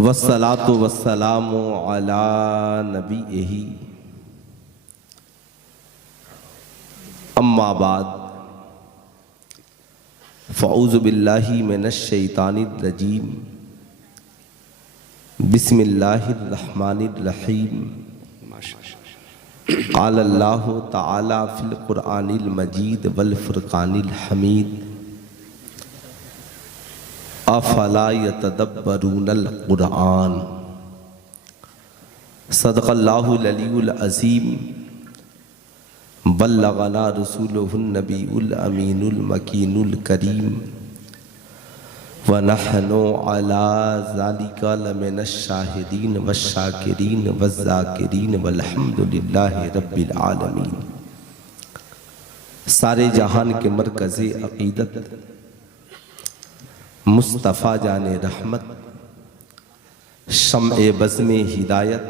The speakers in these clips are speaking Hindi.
वस्सलातु वस्सलामु अला नबीही अम्मा बाद फ़ऊज़ु बिल्लाहि मिनश शैतानिर रजीम बिस्मिल्लाहिर रहमानिर रहीम क़ाल अल्लाहु तआला फ़िल क़ुरआनिल मजीद वल फ़ुरक़ानिल हमीद अफ़ला यतदब्बरूनल क़ुरआन सदक़ल्लाहुल अलीयुल अज़ीम बल्लगना रसूलुहुन नबीउल अमीनुल मकीनुल करीम व नहनु अला ज़ालिका लमिनश शाहिदीन वश्शाकिरीन वज़्ज़ाकिरीन वल्हम्दुलिल्लाहि रब्बिल आलमीन। सारे जहान के मरकज़े अक़ीदत मुस्तफ़ा जाने रहमत शम्ए बज़्मे हिदायत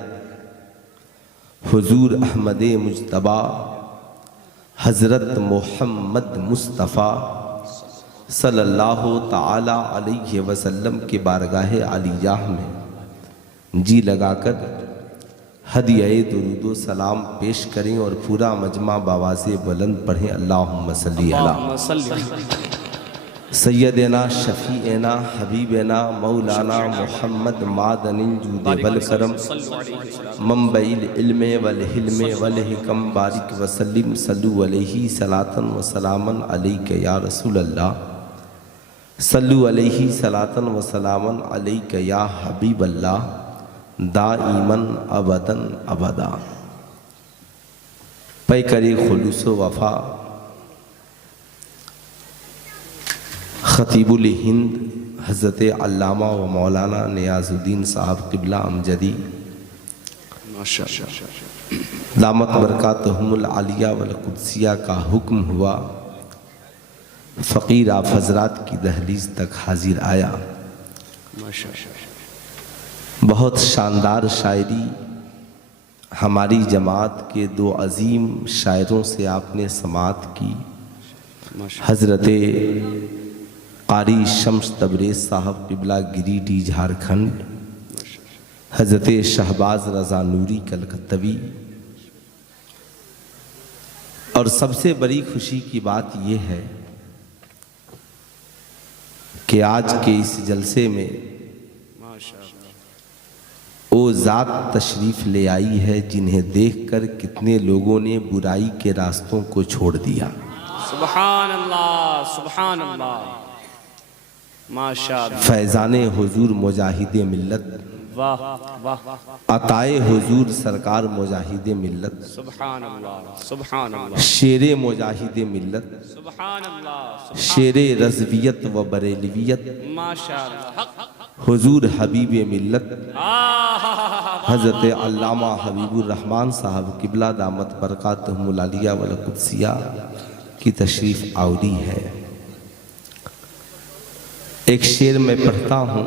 हुज़ूर अहमद मुज्तबा हज़रत मोहम्मद मुस्तफ़ा सल्लल्लाहु ताला अलैहि वसल्लम के बारगाह आलियाह में जी लगाकर हदिया दुरूद सलाम पेश करें और पूरा मजमा बावाज़े बुलंद पढ़ें। अल्लाहुम्मा सल्ली अला सैयदना शफ़ीना हबीबना मौलाना मोहम्मद मादनिन जूदे बल करम मंबइल इल्म वल हिल्म वल हिकम बारिक वसल्लिम सल्लु अलैहि सलातन व सलामन अलैका या रसूल अल्लाह सल्लु अलैहि सलातन व सलामन अलैका या हबीब अल्लाह दाइमन अबदन अबदा। पै करे खुलूस वफ़ा खतीबुल हिंद हज़रत अल्लामा व मौलाना नियाज़ुद्दीन साहब क़िबला अमजदी दामत बरकातहुमुल आलिया वल कुद्सिया का हुक्म हुआ फ़कीर आप हज़रात की दहलीज़ तक हाजिर आया। बहुत शानदार शायरी हमारी जमात के दो अजीम शायरों से आपने समाअत की। हज़रत क़ारी शम्स तबरेज़ साहब क़िबला गिरिडीह झारखंड, हज़रत शहबाज रज़ा नूरी कलकत्तवी। और सबसे बड़ी खुशी की बात यह है कि आज के इस जलसे में वो ज़ात तशरीफ़ ले आई है जिन्हें देखकर कितने लोगों ने बुराई के रास्तों को छोड़ दिया। सुभान अल्लाह, सुभान अल्लाह, माशाअल्लाह। फैज़ाने हुजूर मुजाहिदे मिल्लत, वाह वाह, अताए हुजूर सरकार मुजाहिदे मिल्लत, सुभान अल्लाह, सुभान अल्लाह, शेरे मुजाहिदे मिल्लत, सुभान अल्लाह, शेरे रज़वियत व बरेलवियत, माशाअल्लाह, हुजूर हबीब मिल्लत हज़रत अल्लामा हबीबुर रहमान साहब क़िबला दामत बरकातहुमुल आलिया वल कुद्सिया की तशरीफ़ आवरी है। एक शेर में पढ़ता हूँ।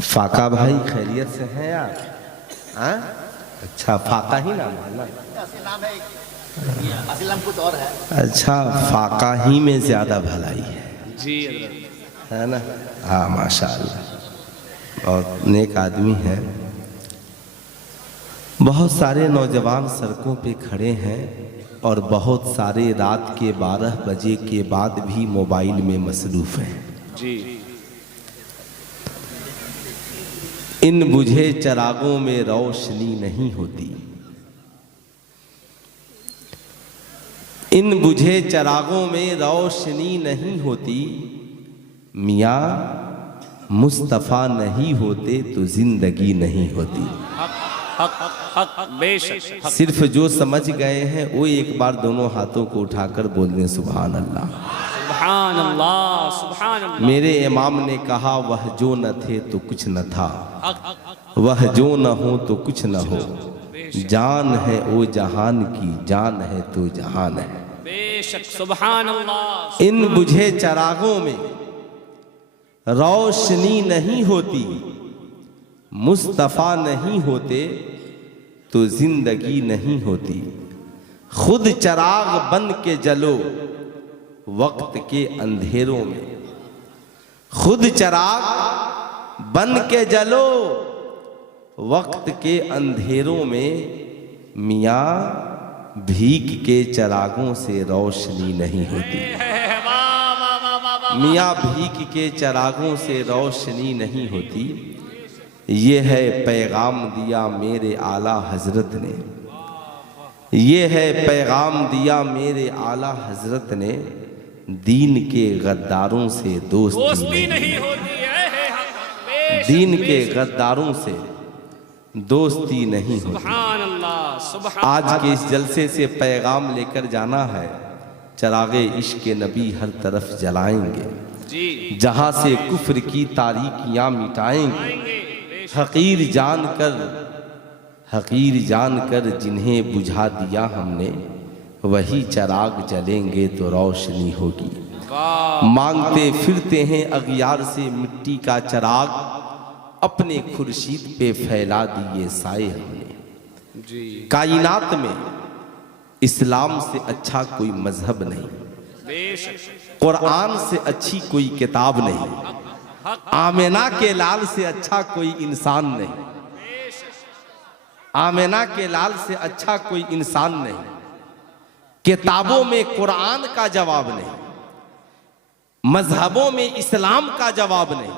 फाका भाई खैरियत से हैं आप? हाँ, अच्छा, फाका ही नाम है ना? असलम कुछ और है। अच्छा, फाका ही में ज़्यादा भलाई है जी, है ना? हाँ, माशाअल्लाह, बहुत नेक आदमी है। बहुत सारे नौजवान सड़कों पे खड़े हैं और बहुत सारे रात के 12 बजे के बाद भी मोबाइल में मसरूफ़ हैं। जी, इन बुझे चरागों में रोशनी नहीं होती, इन बुझे चरागों में रोशनी नहीं होती। मियाँ मुस्तफ़ा नहीं होते तो जिंदगी नहीं होती। बेशक, सिर्फ जो समझ गए हैं वो एक बार दोनों हाथों को उठाकर बोल दें सुभान अल्लाह। सुभान अल्लाह, सुभान अल्लाह। मेरे इमाम ने कहा वह जो न थे तो कुछ न था, वह जो न हो तो कुछ न हो। जान है वो जहान की, जान है तो जहान है। बेशक, सुभान अल्लाह। इन बुझे चरागों में रोशनी नहीं होती, मुस्तफ़ा नहीं होते तो जिंदगी नहीं होती। खुद चराग बन के जलो वक्त के अंधेरों में, खुद चराग बन के जलो वक्त के अंधेरों में, मियाँ भीख के चरागों से रोशनी नहीं होती। मियाँ भीख के चरागों से रोशनी नहीं होती। ये है पैगाम दिया मेरे आला हजरत ने, ये है पैगाम दिया मेरे आला हजरत ने, दीन के गद्दारों से दोस्ती नहीं होती है। दीन के गद्दारों से दोस्ती नहीं होती। सुभान अल्लाह, सुभान। आज के इस जलसे से पैगाम लेकर जाना है, चरागे इश्क नबी हर तरफ जलाएंगे जी, जहां से कुफ्र की तारीकियां मिटाएंगे। हकीर जानकर जिन्हें बुझा दिया हमने, वही चराग जलेंगे तो रोशनी होगी। मांगते फिरते हैं अगियार से मिट्टी का चराग, अपने खुर्शीद पे फैला दिए साए हमने जी। कायनात में इस्लाम से अच्छा कोई मजहब नहीं, कुरान से अच्छी कोई किताब नहीं, आमेना के लाल से अच्छा कोई इंसान नहीं, आमेना के लाल से अच्छा कोई इंसान नहीं। किताबों में कुरान का जवाब नहीं, मजहबों में इस्लाम का जवाब नहीं,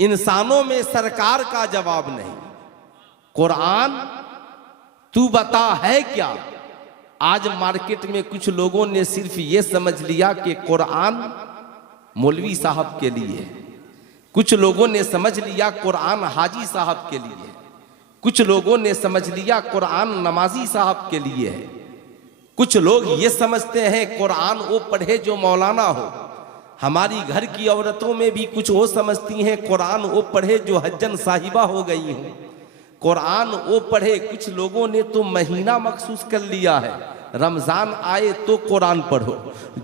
इंसानों में सरकार का जवाब नहीं। कुरान तू बता है क्या? आज मार्केट में कुछ लोगों ने सिर्फ ये समझ लिया कि कुरान मौलवी साहब के लिए, कुछ लोगों ने समझ लिया कुरान हाजी साहब के लिए, कुछ लोगों ने समझ लिया कुरान नमाजी साहब के लिए है। कुछ लोग ये समझते हैं कुरान वो पढ़े जो मौलाना हो। हमारी घर की औरतों में भी कुछ वो समझती हैं कुरान वो पढ़े जो हज्जन साहिबा हो गई हैं। कुरान वो पढ़े, कुछ लोगों ने तो महीना मखसूस कर लिया है, रमज़ान आए तो कुरान पढ़ो,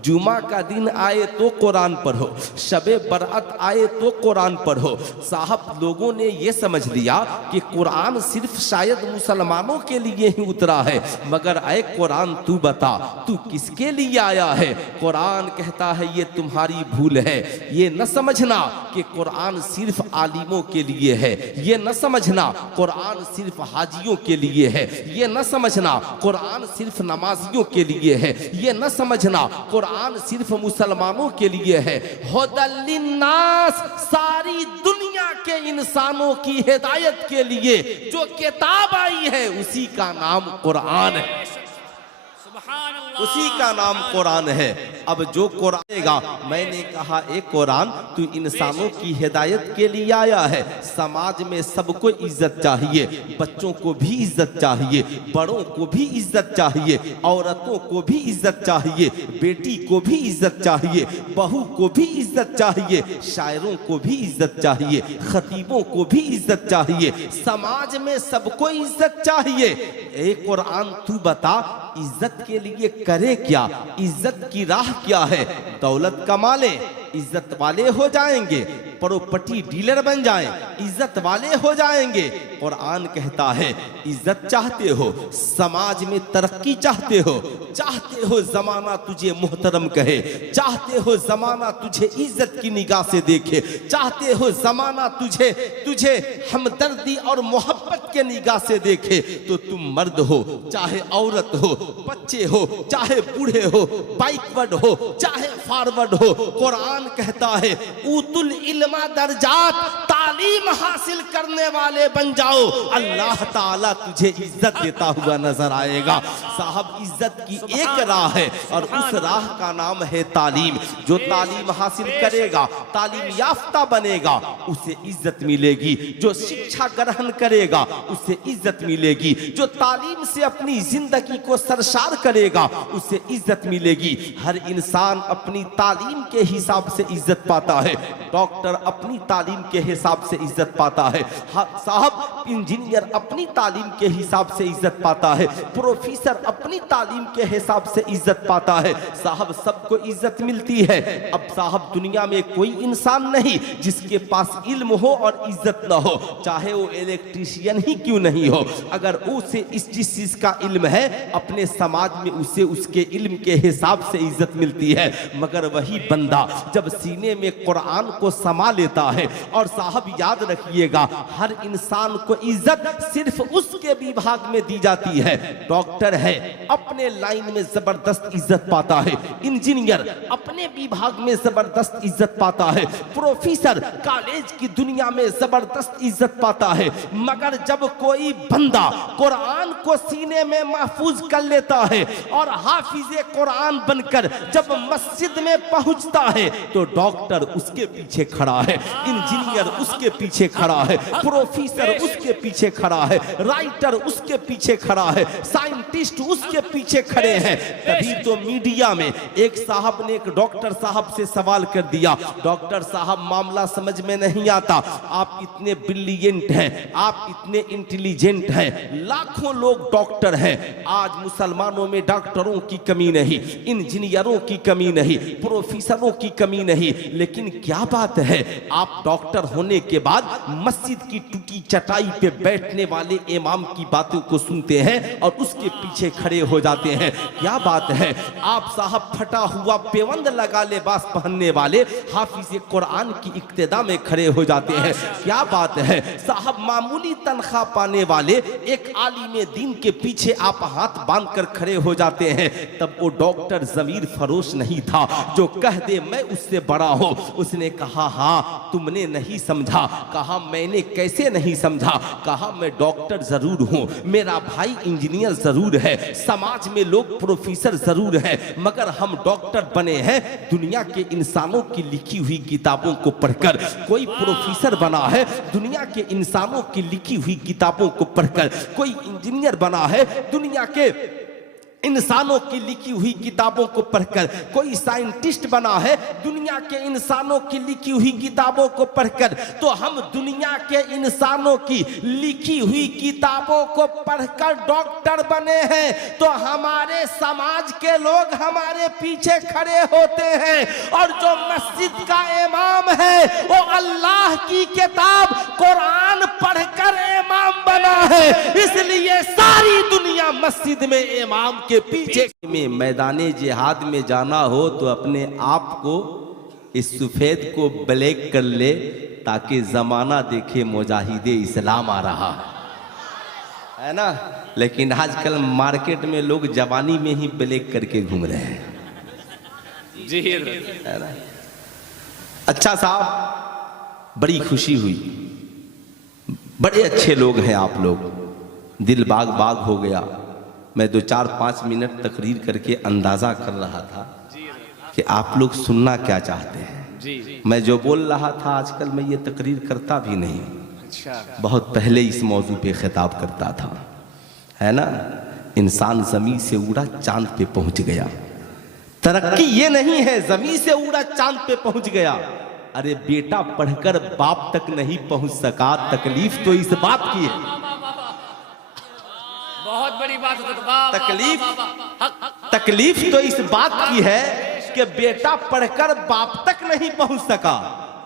जुमा का दिन आए तो कुरान पढ़ो, शबे बरात आए तो कुरान पढ़ो। साहब लोगों ने ये समझ लिया कि कुरान सिर्फ शायद मुसलमानों के लिए ही उतरा है, मगर ऐ कुरान तू बता तू किसके लिए आया है? कुरान कहता है ये तुम्हारी भूल है। ये न समझना कि कुरान सिर्फ आलिमों के लिए है, ये न समझना कुरान सिर्फ हाजियों के लिए है, ये न समझना कुरान सिर्फ नमाजियों के लिए है, ये न समझना कुरान सिर्फ मुसलमानों के लिए है। हुदल्लिन्नास, सारी दुनिया के इंसानों की हिदायत के लिए जो किताब आई है उसी का नाम कुरान है, उसी का नाम कुरान है। अब जो कुरान देगा, मैंने कहा एक कुरान तू इंसानों की हिदायत के लिए आया है। समाज में सबको इज्जत चाहिए, बच्चों को भी इज्जत चाहिए, बड़ों को भी इज्जत चाहिए, औरतों को भी इज्जत चाहिए, बेटी को भी इज्जत चाहिए, बहू को भी इज्जत चाहिए, शायरों को भी इज्जत चाहिए, खतीबों को भी इज्जत चाहिए, समाज में सबको इज्जत चाहिए। एक कुरान तू बता इज्जत के लिए करे क्या? इज्जत की राह क्या है? दौलत कमा ले, इज्जत वाले हो जाएंगे, प्रॉपर्टी डीलर बन जाएं, इज्जत वाले हो जाएंगे। कुरान कहता है इज्जत चाहते हो, समाज में तरक्की चाहते हो जमाना तुझे मोहतरम कहे, चाहते हो जमाना तुझे इज्जत की निगाह से देखे, चाहते हो जमाना तुझे हमदर्दी और मोहब्बत के निगाह से देखे, तो तुम मर्द हो चाहे औरत हो, बच्चे हो चाहे बूढ़े हो, बैकवर्ड हो चाहे फॉरवर्ड हो, कुरान कहता है ऊतुल इल्मा दर्जात, तालीम हासिल करने वाले बन जाओ, अल्लाह ताला तुझे इज्जत देता हुआ नजर आएगा। साहब इज्जत की एक राह है और उस राह का नाम है तालीम। जो तालीम हासिल करेगा, तालीम याफ्ता बनेगा, उसे इज्जत मिलेगी। जो शिक्षा ग्रहण करेगा उसे इज्जत मिलेगी। जो तालीम से अपनी जिंदगी को सरशार करेगा उसे इज्जत मिलेगी। हर इंसान अपनी तालीम के हिसाब से इज्जत पाता है, डॉक्टर अपनी तालीम के हिसाब से इज्जत पाता है। साहब अब इंजीनियर अपनी तालीम के हिसाब से इज्जत पाता है, प्रोफेसर अपनी तालीम के हिसाब से इज्जत पाता है। साहब सबको इज्जत मिलती है। अब साहब दुनिया में कोई इंसान नहीं जिसके पास इल्म हो और इज्जत ना हो, चाहे वो इलेक्ट्रीशियन ही क्यों नहीं हो। अगर उसे जिस चीज का इल्म है अपने समाज में उसे उसके इल्म के हिसाब से इज्जत मिलती है। मगर वही बंदा जब सीने में कुरान को समा लेता है, और साहब याद रखिएगा हर इंसान को इज्जत सिर्फ उसके विभाग में दी जाती है। डॉक्टर है अपने लाइन में जबरदस्त इज्जत पाता है, इंजीनियर अपने विभाग में जबरदस्त इज्जत पाता है, प्रोफेसर कॉलेज की दुनिया में जबरदस्त इज्जत पाता है। मगर जब कोई बंदा कुरान को सीने में महफूज कर लेता है और हाफिज़े कुरान बनकर जब मस्जिद में पहुंचता है तो डॉक्टर उसके पीछे खड़ा है, इंजीनियर उसके पीछे खड़ा है, प्रोफेसर उसके पीछे खड़ा है, राइटर उसके पीछे खड़ा है, साइंटिस्ट उसके पीछे खड़े हैं। तभी तो मीडिया में एक साहब ने एक डॉक्टर साहब से सवाल कर दिया, डॉक्टर साहब मामला समझ में नहीं आता, आप इतने ब्रिलियंट हैं, आप इतने इंटेलिजेंट हैं, लाखों लोग डॉक्टर हैं, आज मुसलमानों में डॉक्टरों की कमी नहीं, इंजीनियरों की कमी नहीं, प्रोफेसरों की कमी नहीं, लेकिन क्या बात है आप डॉक्टर होने के बाद मस्जिद की टूटी चटाई पे बैठने वाले इमाम की बातों को सुनते हैं और उसके पीछे खड़े हो जाते हैं। क्या बात है आप साहब फटा हुआ पेवंद लगा लिबास पहनने वाले हाफिज़े कुरान की इक्तिदा में खड़े हो जाते हैं। क्या बात है साहब मामूली तनख्वाह पाने वाले एक आलिम दीन के पीछे आप हाथ बांध कर खड़े हो जाते हैं। तब वो डॉक्टर ज़मीर फरोश नहीं था जो कह दे मैं उससे बड़ा हूं। उसने कहा हाँ तुमने नहीं समझा। कहा मैंने कैसे नहीं समझा। कहा मैं डॉक्टर जरूर हूं, मेरा भाई इंजीनियर जरूर है, समाज में लोग प्रोफेसर जरूर है, मगर हम डॉक्टर बने हैं दुनिया के इंसानों की लिखी हुई किताबों को पढ़कर। कोई प्रोफेसर बना है दुनिया के इंसानों की लिखी हुई किताबों को पढ़कर, कोई इंजीनियर बना है दुनिया के इंसानों की लिखी हुई किताबों को पढ़कर, कोई साइंटिस्ट बना है दुनिया के इंसानों की लिखी हुई किताबों को पढ़कर। तो हम दुनिया के इंसानों की लिखी हुई किताबों को पढ़कर डॉक्टर बने हैं, तो हमारे समाज के लोग हमारे पीछे खड़े होते हैं। और जो मस्जिद का इमाम है वो अल्लाह की किताब कुरान पढ़कर इमाम बना है, इसलिए सारी दुनिया मस्जिद में इमाम के पीछे में मैदाने जिहाद में जाना हो तो अपने आप को इस सफेद को ब्लैक कर ले ताकि जमाना देखे मुजाहिदे इस्लाम आ रहा है ना। लेकिन आजकल मार्केट में लोग जवानी में ही ब्लैक करके घूम रहे हैं जी है ना। अच्छा साहब बड़ी खुशी हुई, बड़े अच्छे लोग हैं आप लोग, दिल बाग बाग हो गया। मैं 2-4-5 मिनट तकरीर करके अंदाज़ा कर रहा था कि आप लोग सुनना क्या चाहते हैं। मैं जो बोल रहा था आजकल मैं ये तकरीर करता भी नहीं, बहुत पहले इस मौजू पे खिताब करता था, है ना। इंसान ज़मीन से उड़ा चांद पे पहुंच गया। तरक्की ये नहीं है ज़मीन से उड़ा चांद पे पहुंच गया। अरे बेटा पढ़कर बाप तक नहीं पहुंच सका, तकलीफ तो इस बात की है। बहुत बड़ी बात तकलीफ तो इस बात की है कि बेटा पढ़कर बाप तक नहीं पहुंच सका।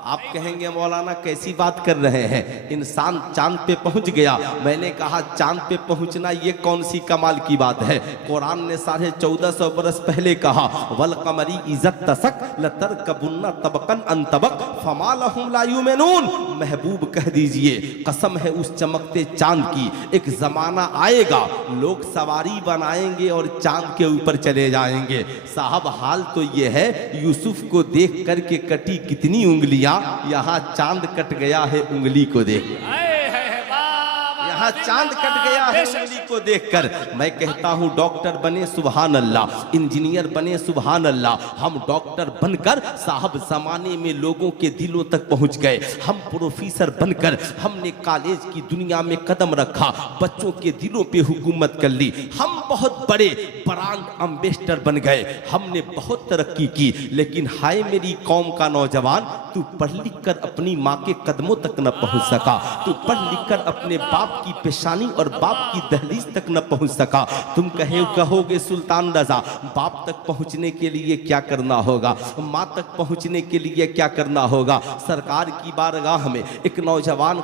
आप कहेंगे मौलाना कैसी बात कर रहे हैं, इंसान चांद पे पहुंच गया। मैंने कहा चांद पे पहुंचना ये कौन सी कमाल की बात है। कुरान ने 1450 बरस पहले कहा वल कमरी इज्जत तसक लतर कबुन्ना तबकन अन तबक फमा लहुम ला युमिनून। महबूब कह दीजिए कसम है उस चमकते चांद की, एक जमाना आएगा लोग सवारी बनाएंगे और चांद के ऊपर चले जाएंगे। साहब हाल तो ये है यूसुफ को देख करके कटी कितनी उंगलियां, यहाँ चांद कट गया है उंगली को देख। यहाँ चांद कट गया है उंगली को देखकर। मैं कहता हूँ डॉक्टर बने सुभान अल्लाह, इंजीनियर बने सुभान अल्लाह। हम डॉक्टर बनकर साहब जमाने में लोगों के दिलों तक पहुंच गए। हम प्रोफेसर बनकर हमने कॉलेज की दुनिया में कदम रखा, बच्चों के दिलों पे हुकूमत कर ली। हम बहुत बड़े ब्रांड एम्बेसडर बन गए, हमने बहुत तरक्की की। लेकिन हाय मेरी कौम का नौजवान, तू पढ़ लिख कर अपनी माँ के कदमों तक न पहुंच सका, तू पढ़ लिख कर अपने बाप की पेशानी और बाप की दहलीज तक न पहुंच सका। तुम कहोगे सुल्तान रजा, बाप तक पहुंचने के लिए क्या करना होगा, माँ तक पहुंचने के लिए क्या करना होगा। सरकार की बारगाह में एक नौजवान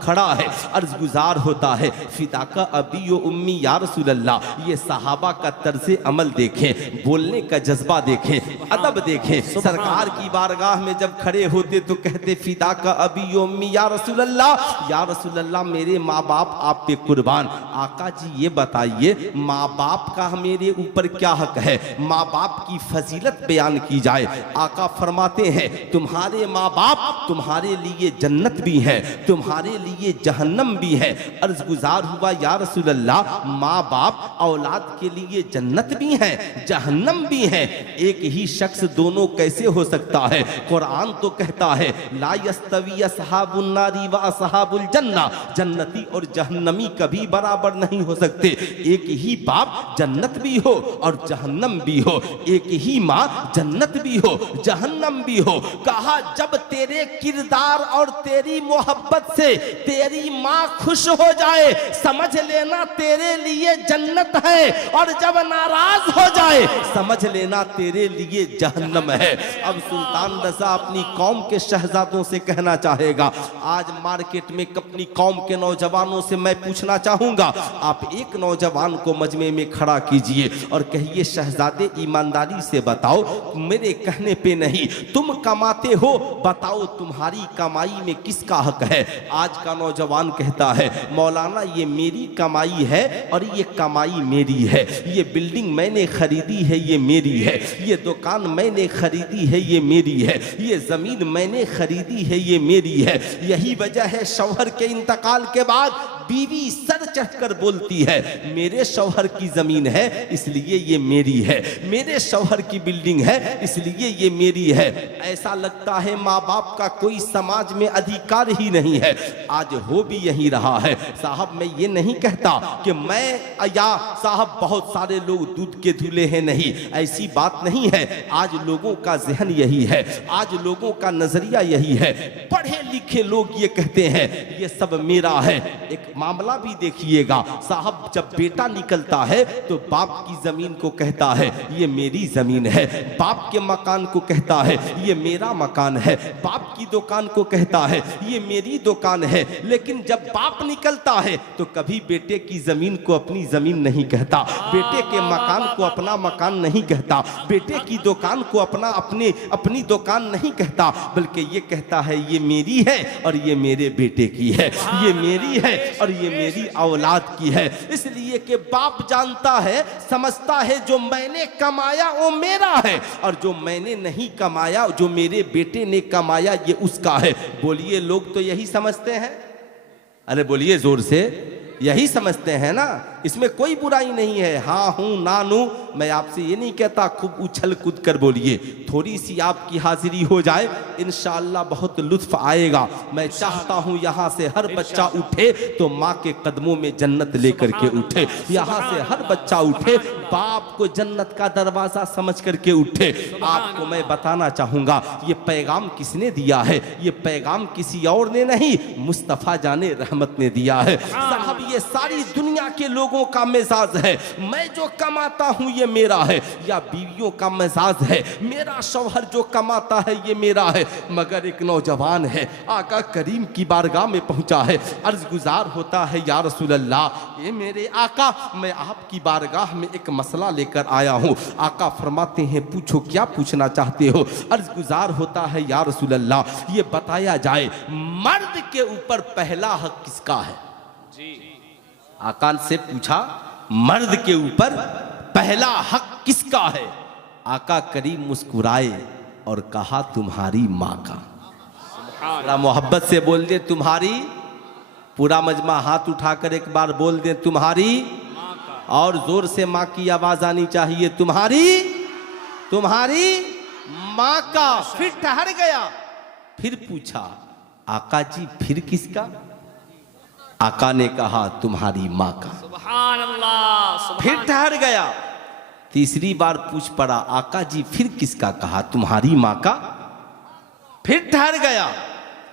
खड़ा है, अर्ज गुजार होता है, फिदा का अबी ओ उम्मी या रसूल अल्लाह। ये सहाबा का तर्ज़े अमल देखें, बोलने का जज्बा देखें, अदब देखें। सरकार की बारगाह में जब खड़े होते तो कहते फिदा का अबी ओ उम्मी या रसूल अल्लाह, या रसूल अल्लाह मेरे माँ बाप आप पे कुर्बान। आका जी ये बताइए माँ बाप का मेरे ऊपर क्या हक है, माँ बाप की फजीलत बयान की जाए। आका फरमाते हैं तुम्हारे माँ बाप तुम्हारे लिए जन्नत भी है, तुम्हारे लिए जहन्नम भी है। अर्ज गुजार हुआ या रसूल अल्लाह माँ बाप औलाद के लिए जन्नत भी है जहन्नम भी है, एक ही शख्स दोनों कैसे हो सकता है। कुरान तो कहता है ला यस्तवी असहाबुन नारी व असहाबुल जन्ना, जन्नती और जहन्नमी कभी बराबर नहीं हो सकते। एक ही बाप जन्नत भी हो और जहन्नम भी हो, एक ही माँ जन्नत भी हो जहन्नम भी हो। कहा जब तेरे किरदार और तेरी मोहब्बत से तेरी माँ खुश हो जाए समझ लेना तेरे लिए जन्नत है, और जब नाराज हो जाए समझ लेना तेरे लिए जहन्नम है। अब सुल्तान रजा अपनी कौम के शहजादों से कहना चाहेगा, आज मार्केट में अपनी कौम के नौजवानों से मैं पूछना चाहूंगा, आप एक नौजवान को मजमे में खड़ा कीजिए और कहिए शहजादे ईमानदारी से बताओ, मेरे कहने पे नहीं, तुम कमाते हो, बताओ तुम्हारी कमाई में किसका हक है। आज का नौजवान कहता है मौलाना ये मेरी कमाई है और ये कमाई मेरी है, ये बिल्डिंग मैंने खरीदी है ये मेरी है, ये दुकान मैंने खरीदी है ये मेरी है, ये जमीन मैंने खरीदी है ये मेरी है। यही वजह है शौहर के इंतकाल के बाद बीवी सर चढ़कर बोलती है मेरे शौहर की जमीन है इसलिए ये मेरी है, मेरे शौहर की बिल्डिंग है इसलिए ये मेरी है। ऐसा लगता है माँ बाप का कोई समाज में अधिकार ही नहीं है। आज हो भी यही रहा है। साहब मैं ये नहीं कहता कि मैं या साहब बहुत सारे लोग दूध के धुले हैं, नहीं, ऐसी बात नहीं है। आज लोगों का जहन यही है, आज लोगों का नजरिया यही है। पढ़े लिखे लोग ये कहते हैं ये सब मेरा है। एक मामला भी देखिएगा साहब, जब बेटा निकलता है तो बाप की जमीन को कहता है ये मेरी जमीन है, बाप के मकान को कहता है ये मेरा मकान है, बाप की दुकान को कहता है ये मेरी दुकान है। लेकिन जब बाप निकलता है तो कभी बेटे की जमीन को अपनी जमीन नहीं कहता, बेटे के मकान को अपना मकान नहीं कहता, बेटे की दुकान को अपनी दुकान नहीं कहता, बल्कि ये कहता है ये मेरी है और ये मेरे बेटे की है, ये मेरी है और ये मेरी औलाद की है। इसलिए कि बाप जानता है, समझता है जो मैंने कमाया वो मेरा है, और जो मैंने नहीं कमाया, जो मेरे बेटे ने कमाया, ये उसका है। बोलिए लोग तो यही समझते हैं, अरे बोलिए जोर से, यही समझते हैं ना, इसमें कोई बुराई नहीं है। हाँ हूँ ना नू, मैं आपसे ये नहीं कहता खूब उछल कूद कर बोलिए, थोड़ी सी आपकी हाजिरी हो जाए इंशाअल्लाह बहुत लुत्फ आएगा। मैं चाहता हूँ यहाँ से हर बच्चा उठे तो माँ के कदमों में जन्नत लेकर के उठे, यहाँ से हर बच्चा उठे बाप को जन्नत का दरवाजा समझ करके उठे। आपको मैं बताना चाहूँगा ये पैगाम किसने दिया है, ये पैगाम किसी और ने नहीं, मुस्तफ़ा जाने रहमत ने दिया है। साहब ये सारी दुनिया के लोगों का मिजाज है, मैं जो कमाता हूँ ये मेरा है, या बीवियों का मिजाज है मेरा शौहर जो कमाता है ये मेरा है। मगर एक नौजवान है आका करीम की बारगाह में पहुंचा है, अर्ज गुजार होता है या रसूल अल्लाह, ये मेरे आका मैं आपकी बारगाह में एक मसला लेकर आया हूँ। आका फरमाते हैं पूछो क्या पूछना चाहते हो। अर्ज गुजार होता है या रसूल अल्लाह ये बताया जाए मर्द के ऊपर पहला हक किसका है। आका से पूछा मर्द के ऊपर पहला हक किसका है। आका करीम मुस्कुराए और कहा तुम्हारी माँ का। मोहब्बत से बोल दे तुम्हारी पूरा मजमा हाथ उठाकर एक बार बोल दें तुम्हारी, माँ का, और जोर से माँ की आवाज आनी चाहिए, तुम्हारी माँ का। फिर ठहर गया, फिर पूछा आका जी फिर किसका? आका ने कहा तुम्हारी माँ का। सुभान अल्लाह, फिर ठहर गया, तीसरी बार पूछ पड़ा आका जी फिर किसका? कहा तुम्हारी माँ का। फिर ठहर गया,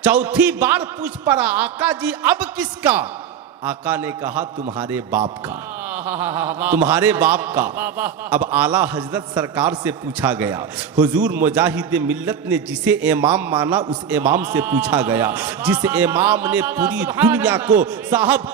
चौथी बार पूछ पड़ा आका जी अब किसका? आका ने कहा तुम्हारे बाप का, तुम्हारे बाप का। अब आला हजरत सरकार से पूछा गया, हुजूर मुजाहिद मिल्लत ने जिसे इमाम माना उस इमाम से पूछा गया, जिस इमाम ने पूरी दुनिया को साहब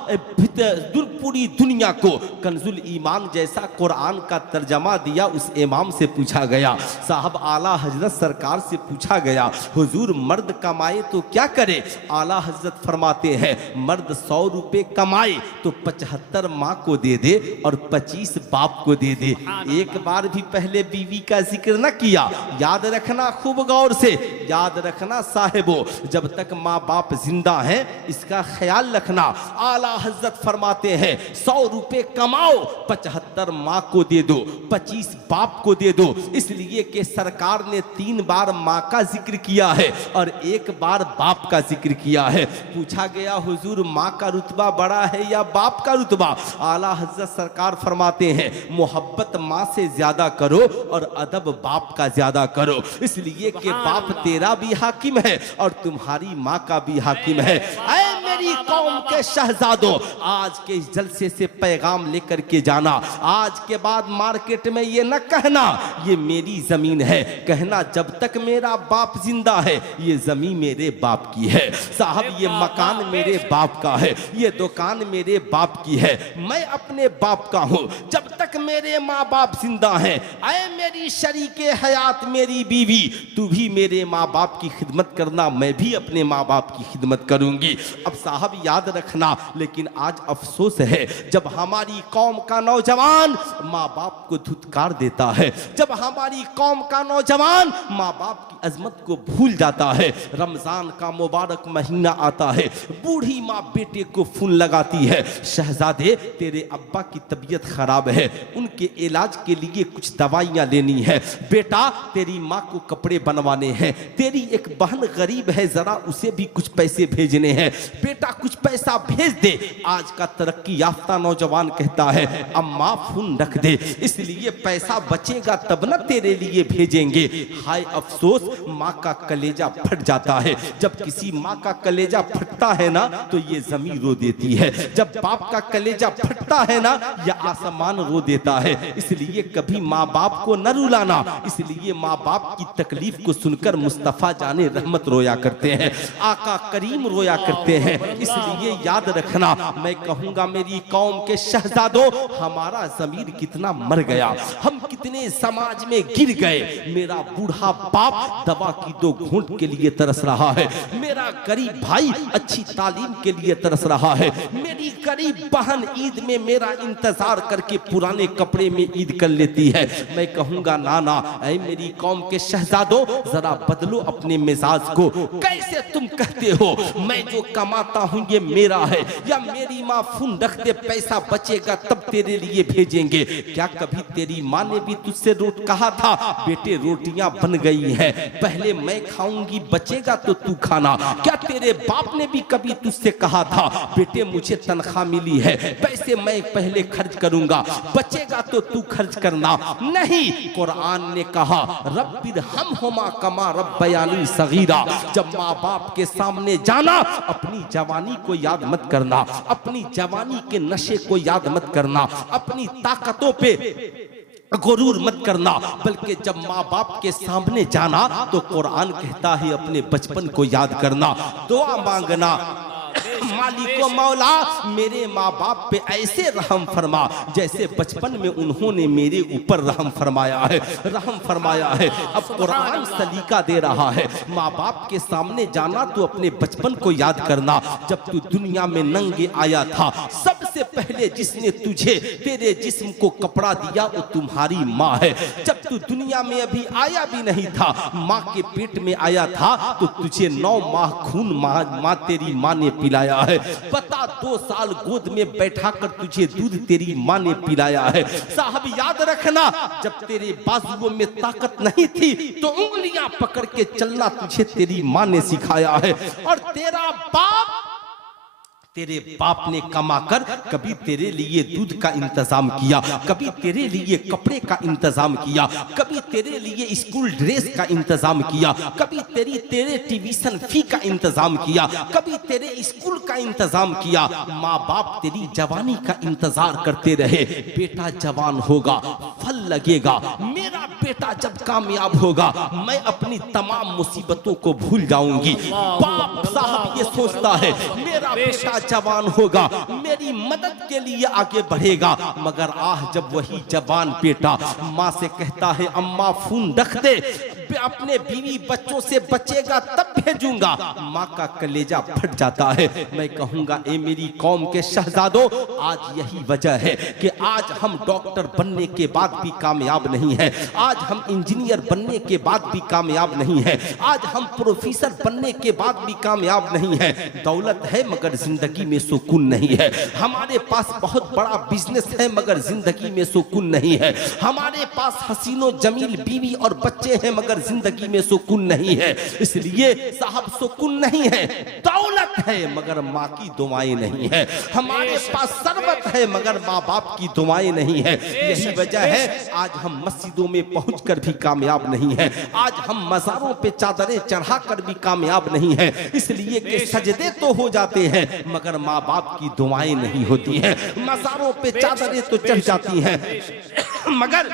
पूरी दुनिया को कंजुल ईमान जैसा कुरान का तर्जमा दिया, उस इमाम से पूछा गया। साहब आला हजरत सरकार से पूछा गया, हुजूर मर्द कमाए तो क्या करे? आला हजरत फरमाते हैं मर्द 100 रुपए कमाए तो 75 माँ को दे दे और 25 बाप को दे दे। एक बार भी पहले बीवी का जिक्र न किया। याद रखना, खूब गौर से याद रखना साहिबो, जब तक माँ बाप जिंदा हैं इसका ख्याल रखना। आला हजरत फरमाते हैं 100 रुपए कमाओ, 75 माँ को दे दो, 25 बाप को दे दो। इसलिए कि सरकार ने 3 बार माँ का जिक्र किया है और 1 बार बाप का जिक्र किया है। पूछा गया हुजूर माँ का रुतबा बड़ा है या बाप का रुतबा? आला हजरत सरकार फरमाते हैं मोहब्बत माँ से ज्यादा करो और अदब बाप का ज्यादा करो, इसलिए कि बाप तेरा भी हाकिम है और तुम्हारी माँ का भी हाकिम है। ऐ मेरी कौम के शहजादों, आज के इस जलसे से पैगाम लेकर के जाना, आज के बाद मार्केट में ये न कहना ये मेरी जमीन है, कहना जब तक मेरा बाप जिंदा है ये जमीन मेरे बाप की है। साहब ये मकान मेरे बाप का है, ये दुकान मेरे बाप की है, मैं अपने बाप का हूँ जब तक मेरे माँ बाप जिंदा हैं। ऐ मेरी शरीके हयात मेरी बीवी, तू भी मेरे माँ बाप की खिदमत करना, मैं भी अपने माँ बाप की खिदमत करूंगी। अब साहब याद रखना, लेकिन आज अफसोस है जब हमारी कौम का नौजवान माँ बाप को धुतकार देता है, जब हमारी कौम का नौजवान माँ बाप की अजमत को भूल जाता है। रमजान का मुबारक महीना आता है, बूढ़ी माँ बेटे को फोन लगाती है, शहजादे तेरे अब्बा की तबीयत खराब है, उनके इलाज के लिए कुछ दवाइयाँ लेनी है, बेटा तेरी माँ को कपड़े बनवाने हैं, तेरी एक बहन गरीब है जरा उसे भी कुछ पैसे भेजने हैं, बेटा कुछ पैसा भेज दे। आज का तरक्की याफ्ता नौजवान कहता है अम्मा फोन रख दे, इसलिए पैसा बचेगा तब ना तेरे लिए भेजेंगे। हाय अफसोस, माँ का कलेजा फट जाता है। जब किसी माँ का कलेजा फटता है ना तो ये जमीन रो देती है, जब बाप का कलेजा फटता है ना यह आसमान रो देता है। इसलिए कभी माँ बाप को न रुलाना, इसलिए माँ बाप की तकलीफ को सुनकर मुस्तफा जाने रहमत रोया करते हैं, आका करीम रोया करते हैं। इसलिए याद रखना, मैं कहूंगा मेरी कौम के शहजादों, हमारा ज़मीर कितना मर गया, हम कितने समाज में गिर गए। मेरा बूढ़ा बाप दवा की 2 घूंट के लिए तरस रहा है, मेरा गरीब भाई अच्छी तालीम के लिए तरस रहा है, मेरी गरीब बहन ईद में मेरा इंतजार करके पुराने कपड़े में ईद कर लेती है। मैं कहूंगा नाना, ऐ मेरी कौम के शहजादों, जरा बदलो अपने मिजाज को। कैसे तुम कहते हो मैं जो कमाता हूं ये मेरा है, या मेरी माँ फोन रख दे पैसा बचेगा तब तेरे लिए भेजेंगे? क्या कभी तेरी माँ ने भी तुझसे कहा था बेटे रोटियां बन गई हैं, पहले मैं खाऊंगी बचेगा तो तू खाना? क्या तेरे बाप ने भी कभी तुझसे कहा था बेटे मुझे तनख्वाह मिली है, पैसे मैं पहले खर्च करूंगा, बचेगा तो तू खर्च करना? नहीं, कुरान ने कहा रब्बिर हमहुमा कमा रब्बयानी सगीरा। जब माँ बाप के सामने जाना अपनी जवानी को याद मत करना, अपनी जवानी के नशे को याद मत करना, अपनी ताकतों पे गुरूर मत करना, बल्कि जब माँ बाप के सामने जाना तो कुरान कहता है अपने बचपन को याद करना, दुआ मांगना, मालिको मौला मेरे माँ बाप पे ऐसे रहम फरमा जैसे बचपन में उन्होंने मेरे ऊपर रहम फरमाया है। अब कुरान सलीका दे रहा है, माँ बाप के सामने जाना तो अपने बचपन को याद करना। जब तू दुनिया में नंगे आया था, सबसे पहले जिसने तुझे तेरे जिस्म को कपड़ा दिया वो तुम्हारी माँ है। जब तू दुनिया में अभी आया भी नहीं था, माँ के पेट में आया था, तो तुझे 9 माह खून माँ तेरी माँ ने पिलाया है। बता 2 साल गोद में बैठाकर तुझे दूध तेरी माँ ने पिलाया है। साहब याद रखना, जब तेरे बाजुओं में ताकत नहीं थी तो उंगलियां पकड़ के चलना तुझे तेरी माँ ने सिखाया है। और तेरे बाप ने कमाकर कभी तेरे लिए दूध का इंतजाम किया, कभी तेरे लिए कपड़े का इंतजाम किया, कभी तेरे लिए स्कूल ड्रेस का इंतजाम किया, कभी तेरे ट्यूशन फी का इंतजाम किया, कभी तेरे स्कूल का इंतजाम किया। माँ बाप तेरी जवानी का इंतजार करते रहे, बेटा जवान होगा, फल लगेगा, मेरा बेटा जब कामयाब होगा मैं अपनी तमाम मुसीबतों को भूल जाऊंगी। बाप साहब ये सोचता है मेरा बेटा जवान होगा, मेरी मदद के लिए आगे बढ़ेगा, मगर जब वही जवान बेटा माँ से कहता है अम्मा फोन रख दे, अपने बीवी बच्चों से बचेगा तब भेजूंगा, माँ का कलेजा फट जाता है। मैं कहूंगा ए मेरी कौम के शहजादों, आज यही वजह है कि आज हम डॉक्टर बनने के बाद भी कामयाब नहीं है, आज हम इंजीनियर बनने के बाद भी कामयाब नहीं है, आज हम प्रोफेसर बनने के बाद भी कामयाब नहीं है। दौलत है मगर जिंदगी में सुकून नहीं है, हमारे पास बहुत बड़ा बिजनेस है मगर जिंदगी में सुकून नहीं है, हमारे पास हसीनो जमील बीवी और बच्चे हैं मगर जिंदगी में सुकून नहीं है। इसलिए साहब सुकून नहीं है, दौलत है मगर माँ की दुआएं नहीं है, हमारे पास सरबत है मगर माँ बाप की दुआएं नहीं है। यही वजह है आज हम मस्जिदों में पहुंचकर भी कामयाब नहीं है, आज हम मज़ारों पे चादरें चढ़ाकर भी कामयाब नहीं है, इसलिए कि सजदे तो हो जाते हैं मगर माँ बाप की दुआएं नहीं होती हैं। मज़ारों पे चादरें तो चढ़ जाती हैं मगर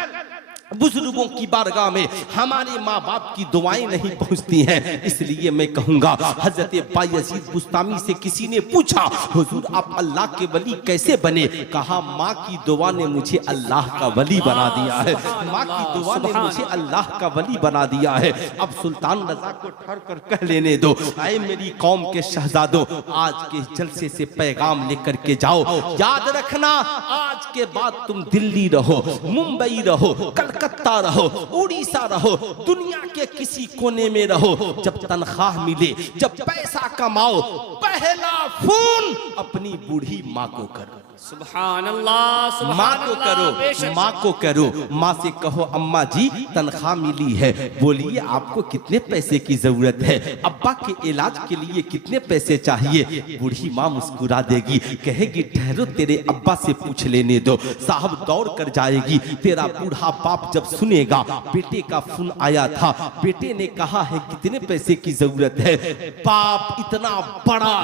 बुजुर्गों की बारगाह में हमारे माँ बाप की दुआएं नहीं पहुंचती हैं। इसलिए मैं कहूंगा, हजरत बायजीद बुस्तामी से किसी ने पूछा हुजूर आप अल्लाह के वली कैसे बने? कहा माँ की दुआ ने मुझे अल्लाह का वली बना दिया है, माँ की दुआ ने मुझे अल्लाह का वली बना दिया है। अब सुल्तान रजा को ठहर कर कह लेने दो, आए मेरी कौम के शहजादों, आज के जलसे से पैगाम लेकर के जाओ। याद रखना, आज के बाद तुम दिल्ली रहो, मुंबई रहो, कलकत्ता रहो, उड़ीसा रहो, दुनिया के किसी कोने में रहो, जब तनख्वाह मिले, जब पैसा कमाओ, पहला फोन अपनी बूढ़ी माँ को करो। सुभान अल्लाह, माँ को करो, माँ को करो, माँ से कहो अम्मा जी तनख्वाह मिली है, बोलिए आपको कितने पैसे की जरूरत है, अब्बा के इलाज के लिए कितने पैसे चाहिए। बूढ़ी माँ मुस्कुरा देगी, कहेगी ठहरो तेरे अब्बा से पूछ लेने दो। साहब दौड़ कर जाएगी, तेरा बूढ़ा बाप जब सुनेगा बेटे का फोन आया था, बेटे ने कहा है कितने पैसे की जरूरत है। बाप इतना बड़ा,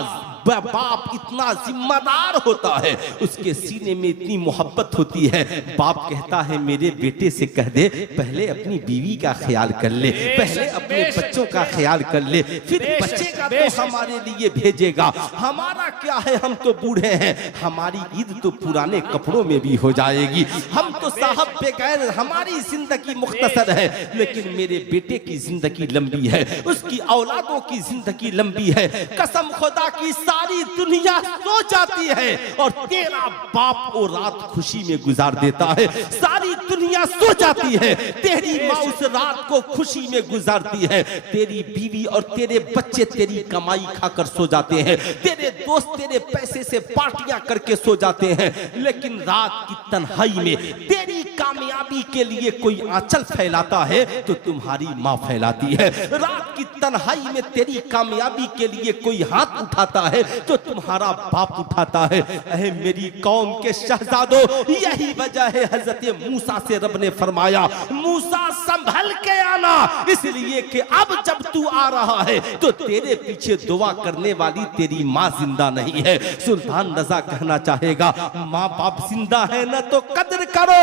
बाप इतना जिम्मेदार होता है, उसके सीने में इतनी मोहब्बत होती है। बाप कहता है मेरे बेटे से कह दे पहले अपनी बीवी का ख्याल कर ले, पहले अपने बच्चों का ख्याल कर ले, फिर बच्चे का तो हमारे लिए भेजेगा। हमारा क्या है, हम तो बूढ़े हैं, हमारी ईद तो पुराने कपड़ों में भी हो जाएगी। हम तो साहब बेगैर, हमारी जिंदगी मुख्तसर है, लेकिन मेरे बेटे की जिंदगी लंबी है, उसकी औलादों की जिंदगी लंबी है। कसम खुदा की सारी दुनिया सो जाती है और तेरा बाप वो रात खुशी में गुजार देता है। सारी दुनिया सो जाती है, तेरी माँ उस रात को खुशी में गुजारती है। तेरी बीवी और तेरे बच्चे तेरी कमाई खाकर सो जाते हैं, तेरे दोस्त तेरे पैसे से पार्टियां करके सो जाते हैं, लेकिन रात की तन्हाई में तेरी कामयाबी के लिए कोई आंचल फैलाता है तो तुम्हारी माँ फैलाती है। रात की तन्हाई में तेरी कामयाबी के लिए कोई हाथ उठाता है तो तुम्हारा बाप उठाता है। अहे मेरी कौम के शहजादों, यही वजह है हजरत मूसा से रब ने फरमाया मूसा संभल के आना, इसलिए कि अब जब तू आ रहा है तो तेरे पीछे दुआ करने वाली तेरी माँ जिंदा नहीं है। सुल्तान रजा कहना चाहेगा माँ बाप जिंदा है ना तो कदर करो,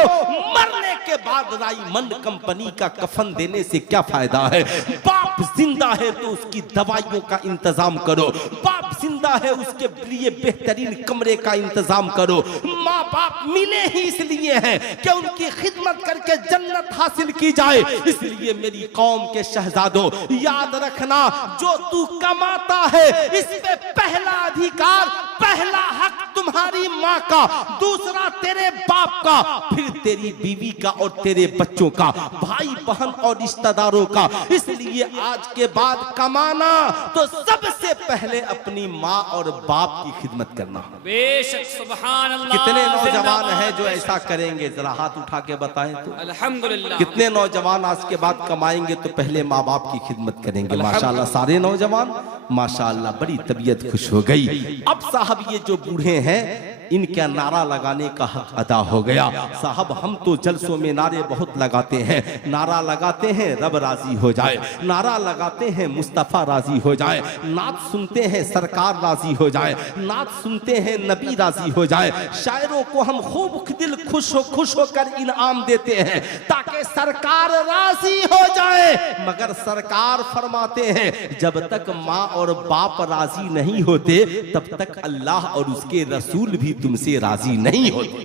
मरने के बाद राईमंड कंपनी का कफन देने से क्या फायदा है। बाप जिंदा है तो उसकी दवाइयों का इंतजाम करो, बाप जिंदा है उसके लिए बेहतरीन कमरे का इंतजाम करो, माँ बाप मिले ही इसलिए हैं कि उनकी खिदमत करके जन्नत हासिल की जाए। इसलिए मेरी कौम के शहजादों, याद रखना, जो तू कमाता है इस पे पहला अधिकार, पहला हक तुम्हारी माँ का, दूसरा तेरे बाप का, फिर तेरी बीवी का और तेरे बच्चों का, भाई बहन और रिश्तेदारों का। इसलिए आज के बाद कमाना तो सबसे पहले अपनी माँ और बाप की खिदमत करना। बेशक, सुभान अल्लाह। कितने नौजवान हैं जो ऐसा करेंगे, जरा हाथ उठा के बताएं तो। अल्हम्दुलिल्लाह। कितने नौजवान आज के बाद कमाएंगे तो पहले माँ बाप की खिदमत करेंगे। माशाल्लाह सारे नौजवान, माशाल्लाह बड़ी तबीयत खुश हो गई। अब साहब ये जो बूढ़े हैं इनका नारा लगाने का हक अदा हो गया। साहब हम तो जलसों में नारे बहुत लगाते हैं, नारा लगाते हैं रब राजी हो जाए, नारा लगाते हैं मुस्तफ़ा राजी हो जाए, नात सुनते हैं सरकार राजी हो जाए, नात सुनते हैं नबी राजी हो जाए। शायरों को हम खूब दिल खुश होकर इनाम देते हैं ताकि सरकार राजी हो जाए। मगर सरकार फरमाते हैं जब तक माँ और बाप राजी नहीं होते तब तक अल्लाह और उसके रसूल भी तुमसे राजी नहीं होते।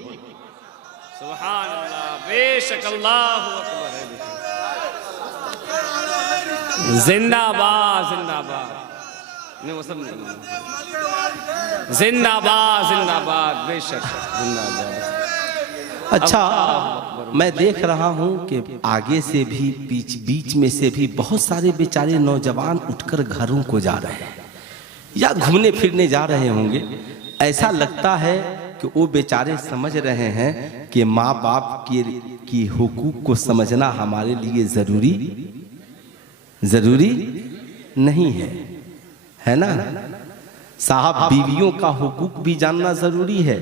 सुभान अल्लाह, बेशक, अल्लाहु अकबर। जिंदाबाद जिंदाबाद, नहीं वो सब नहीं, जिंदाबाद जिंदाबाद, बेशक जिंदाबाद। अच्छा, मैं देख रहा हूं कि आगे से भी बीच में से भी बहुत सारे बेचारे नौजवान उठकर घरों को जा रहे हैं या घूमने फिरने जा रहे होंगे। ऐसा लगता है कि वो बेचारे समझ रहे हैं कि माँ बाप की हुकूक को समझना हमारे लिए जरूरी नहीं है ना साहब। बीवियों का हुकूक भी जानना जरूरी है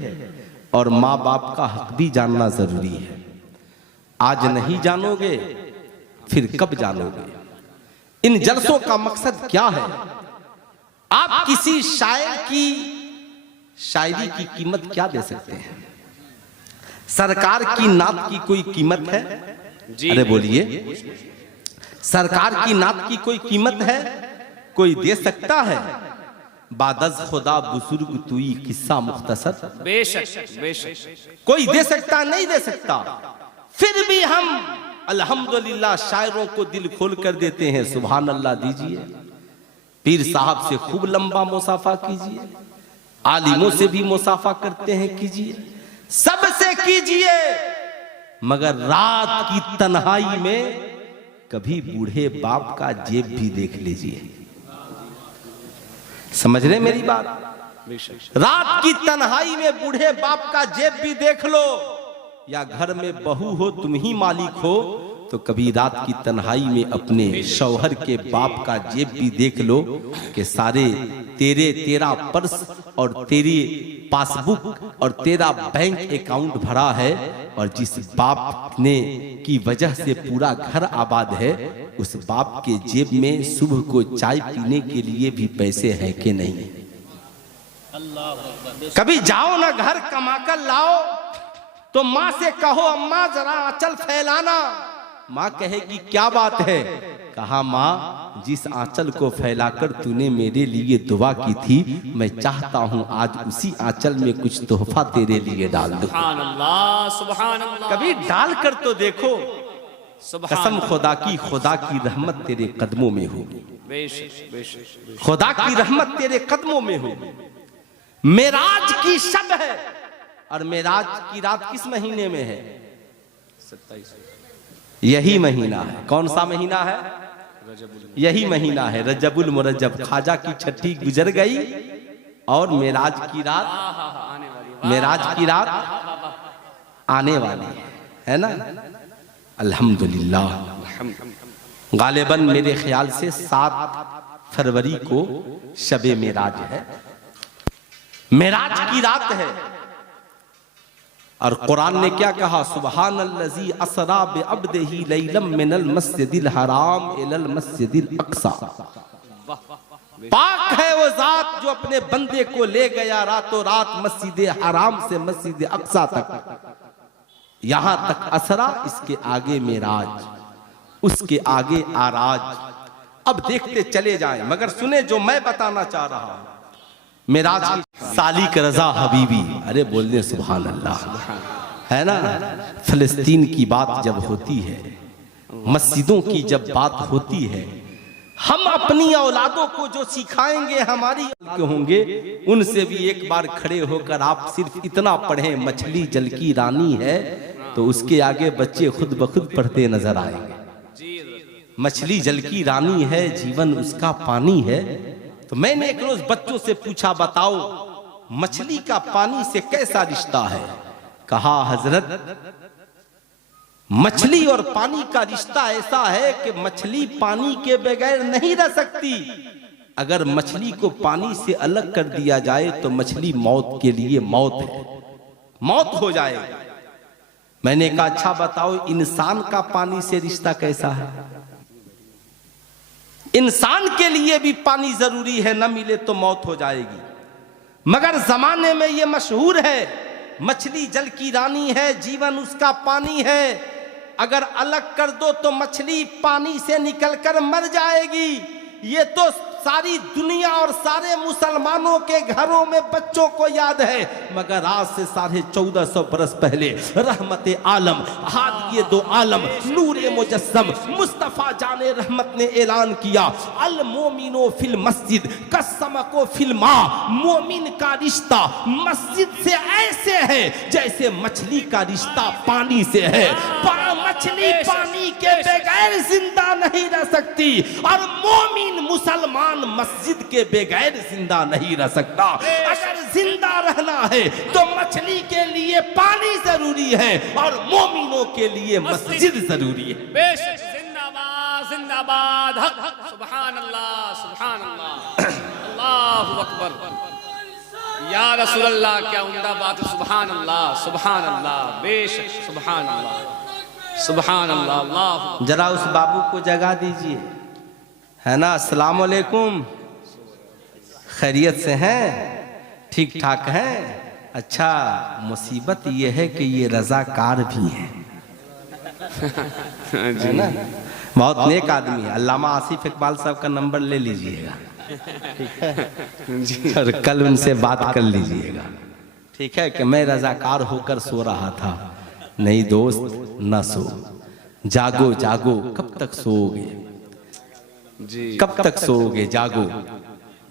और माँ बाप का हक भी जानना जरूरी है। आज नहीं जानोगे फिर कब जानोगे? इन जलसों का मकसद क्या है? आप किसी शायर की शायरी की कीमत क्या दे सकते हैं? सरकार की नात की कोई कीमत है? अरे बोलिए, सरकार की नात की कोई कीमत है? कोई दे सकता है? बादज खुदा बुजुर्ग तुई किस्सा मुख्तसर, बेशक बेशक, कोई दे सकता नहीं दे सकता। फिर भी हम अल्हम्दुलिल्लाह शायरों को दिल खोल कर देते हैं। सुभान अल्लाह दीजिए, पीर साहब से खूब लंबा मुसाफा कीजिए, आलिमों से भी मुसाफा करते हैं कीजिए, सबसे कीजिए, मगर रात की तन्हाई में कभी बूढ़े बाप का जेब भी देख लीजिए। समझ रहे मेरी बात? रात की तन्हाई में बूढ़े बाप का जेब भी देख लो, या घर में बहू हो तुम ही मालिक हो तो कभी रात की तन्हाई में अपने शौहर के बाप का जेब भी देख लो कि सारे तेरा पर्स और तेरी पासबुक और तेरा बैंक अकाउंट भरा है, और जिस बाप ने की वजह से पूरा घर आबाद है उस बाप के जेब में सुबह को चाय पीने के लिए भी पैसे हैं कि नहीं? कभी जाओ ना घर कमा कर लाओ तो माँ से कहो अम्मा जरा आंचल फैलाना। माँ कहेगी क्या बात है? कहा माँ जिस आंचल को फैलाकर तूने मेरे लिए दुआ की थी मैं चाहता हूँ आज उसी आंचल में कुछ तोहफा तेरे लिए डाल दूं। सुभान अल्लाह, सुभान अल्लाह। कभी डाल कर तो देखो। कसम खुदा की रहमत तेरे कदमों में होगी। बेशक बेशक, खुदा की रहमत तेरे कदमों में होगी। मेराज की शब है, और मेराज की रात किस महीने में है? 27। यही महीना है। कौन सा महीना है? यही महीना है रजबुल मुरज्जब। ख्वाजा की छठी गुजर गई और मेराज की रात आने वाली है ना। अल्हम्दुलिल्लाह, गालिबन मेरे ख्याल से 7 फरवरी को शबे मेराज है, मेराज की रात है। और कुरान ने क्या कहा? सुबहानल्लज़ी असरा बिअब्दिही लैलम मिनल मस्जिदिल हराम इलल मस्जिदिल अक्सा। पाक है वो जात जो अपने बंदे को ले गया रातों रात मस्जिद हराम से मस्जिद अक्सा तक। यहां तक असरा, इसके आगे मेराज, उसके आगे आराज। अब देखते चले जाएं, मगर सुने जो मैं बताना चाह रहा हूं। मेराज की सालिक रजा हबीबी, अरे बोल दे सुभान अल्लाह, है ना। फिलिस्तीन की बात जब होती है, मस्जिदों की जब बात होती है, हम अपनी औलादों को जो सिखाएंगे हमारी के होंगे, उनसे भी एक बार खड़े होकर आप सिर्फ इतना पढ़ें, मछली जल की रानी है, तो उसके आगे बच्चे खुद ब खुद पढ़ते नजर आएंगे। मछली जल की रानी है, जीवन उसका पानी है। तो मैंने एक रोज बच्चों से पूछा, बताओ मछली का पानी से कैसा रिश्ता है? कहा हजरत, मछली और पानी का रिश्ता ऐसा है कि मछली पानी के बगैर नहीं रह सकती। अगर मछली को पानी से अलग कर दिया जाए तो मछली मौत के लिए मौत है, मौत हो जाएगी। मैंने कहा अच्छा बताओ इंसान का पानी से रिश्ता कैसा है? इंसान के लिए भी पानी जरूरी है, न मिले तो मौत हो जाएगी। मगर जमाने में यह मशहूर है, मछली जल की रानी है, जीवन उसका पानी है, अगर अलग कर दो तो मछली पानी से निकलकर मर जाएगी। ये तो सारी दुनिया और सारे मुसलमानों के घरों में बच्चों को याद है। मगर आज से 1450 बरस पहले रहमत आलम, हादिये दो आलम, नूरे मुजस्सम मुस्तफा जाने रहमत ने ऐलान किया, अल मोमिनो फिल मस्जिद कसमको फिल माँ। मोमिन का रिश्ता मस्जिद से ऐसे है जैसे मछली का रिश्ता पानी से है। मछली पानी के बगैर जिंदा नहीं रह सकती और मोमिन मुसलमान मस्जिद के बगैर जिंदा नहीं रह सकता। अगर जिंदा रहना है तो मछली के लिए पानी जरूरी है और मोमिनों के लिए मस्जिद जरूरी है। बेशक, जिंदाबाद जिंदाबाद, हक हक, सुभान अल्लाह सुभान अल्लाह, अल्लाहु अकबर, या रसूल अल्लाह, क्या उम्दा बात, सुभान अल्लाह सुभान अल्लाह, बेशक सुभान अल्लाह सुभान अल्लाह। अल्लाह, जरा उस बाबू को जगा दीजिए, है ना। अस्सलाम वालेकुम, खैरियत से हैं? ठीक ठाक हैं? अच्छा, मुसीबत ये है कि ये रजाकार भी हैं, है ना। बहुत नेक आदमी है। अल्लामा आसिफ इकबाल साहब का नंबर ले लीजिएगा, ठीक है, और कल उनसे बात कर लीजिएगा, ठीक है, कि मैं रजाकार होकर सो रहा था। नहीं दोस्त, न सो, जागो जागो, कब तक सोओगे, कब तक सोओगे, जागो,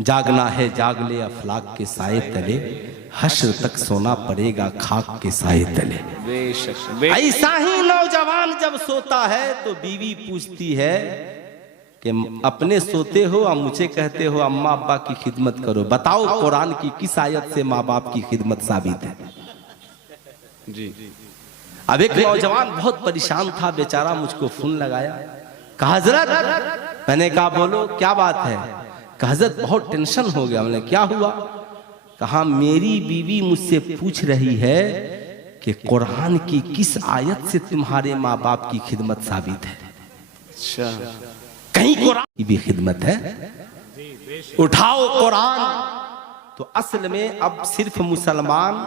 जागना है जाग ले अफलाक के साए तले, हश्र तक सोना पड़ेगा खाक के साए तले। ऐसा ही नौजवान जब सोता है तो बीवी पूछती है कि अपने सोते हो और मुझे कहते हो अम्मा अब्बा की खिदमत करो, बताओ कुरान की किस आयत से माँ बाप की खिदमत साबित है? जी। अब एक नौजवान बहुत परेशान था बेचारा, मुझको फोन लगाया, कहा हजरत, मैंने कहा बोलो क्या बात है? कहा हजरत बहुत टेंशन हो गया। मैंने क्या हुआ? कहा मेरी बीवी मुझसे पूछ रही है कि कुरान की किस आयत से तुम्हारे माँ बाप की खिदमत साबित है। अच्छा, कहीं कुरान की भी खिदमत है? उठाओ कुरान। तो असल में अब सिर्फ मुसलमान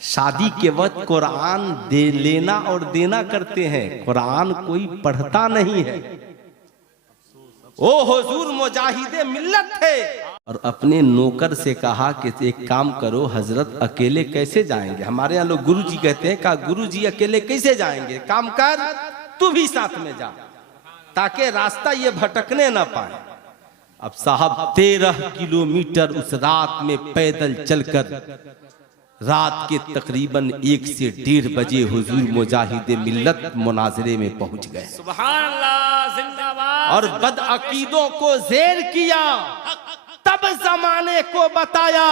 शादी के वक्त कुरान दे लेना और देना करते हैं, कुरान कोई पढ़ता नहीं है। ओ हुजूर मुजाहिदे मिल्लत थे, और अपने नौकर से कहा कि एक काम करो हजरत, अकेले कैसे जाएंगे? हमारे यहाँ लोग गुरुजी कहते हैं, कहा गुरुजी अकेले कैसे जाएंगे, काम कर तू भी साथ में जा, ताकि रास्ता ये भटकने ना पाए। अब साहब 13 किलोमीटर उस रात में पैदल चलकर रात के तकरीबन 1 से 1:30 बजे हुजूर मुजाहिदे मिल्लत मुनाजरे में पहुंच गए। सुभान अल्लाह, जिंदाबाद। और बदअकीदों को ज़ेर किया, तब जमाने को बताया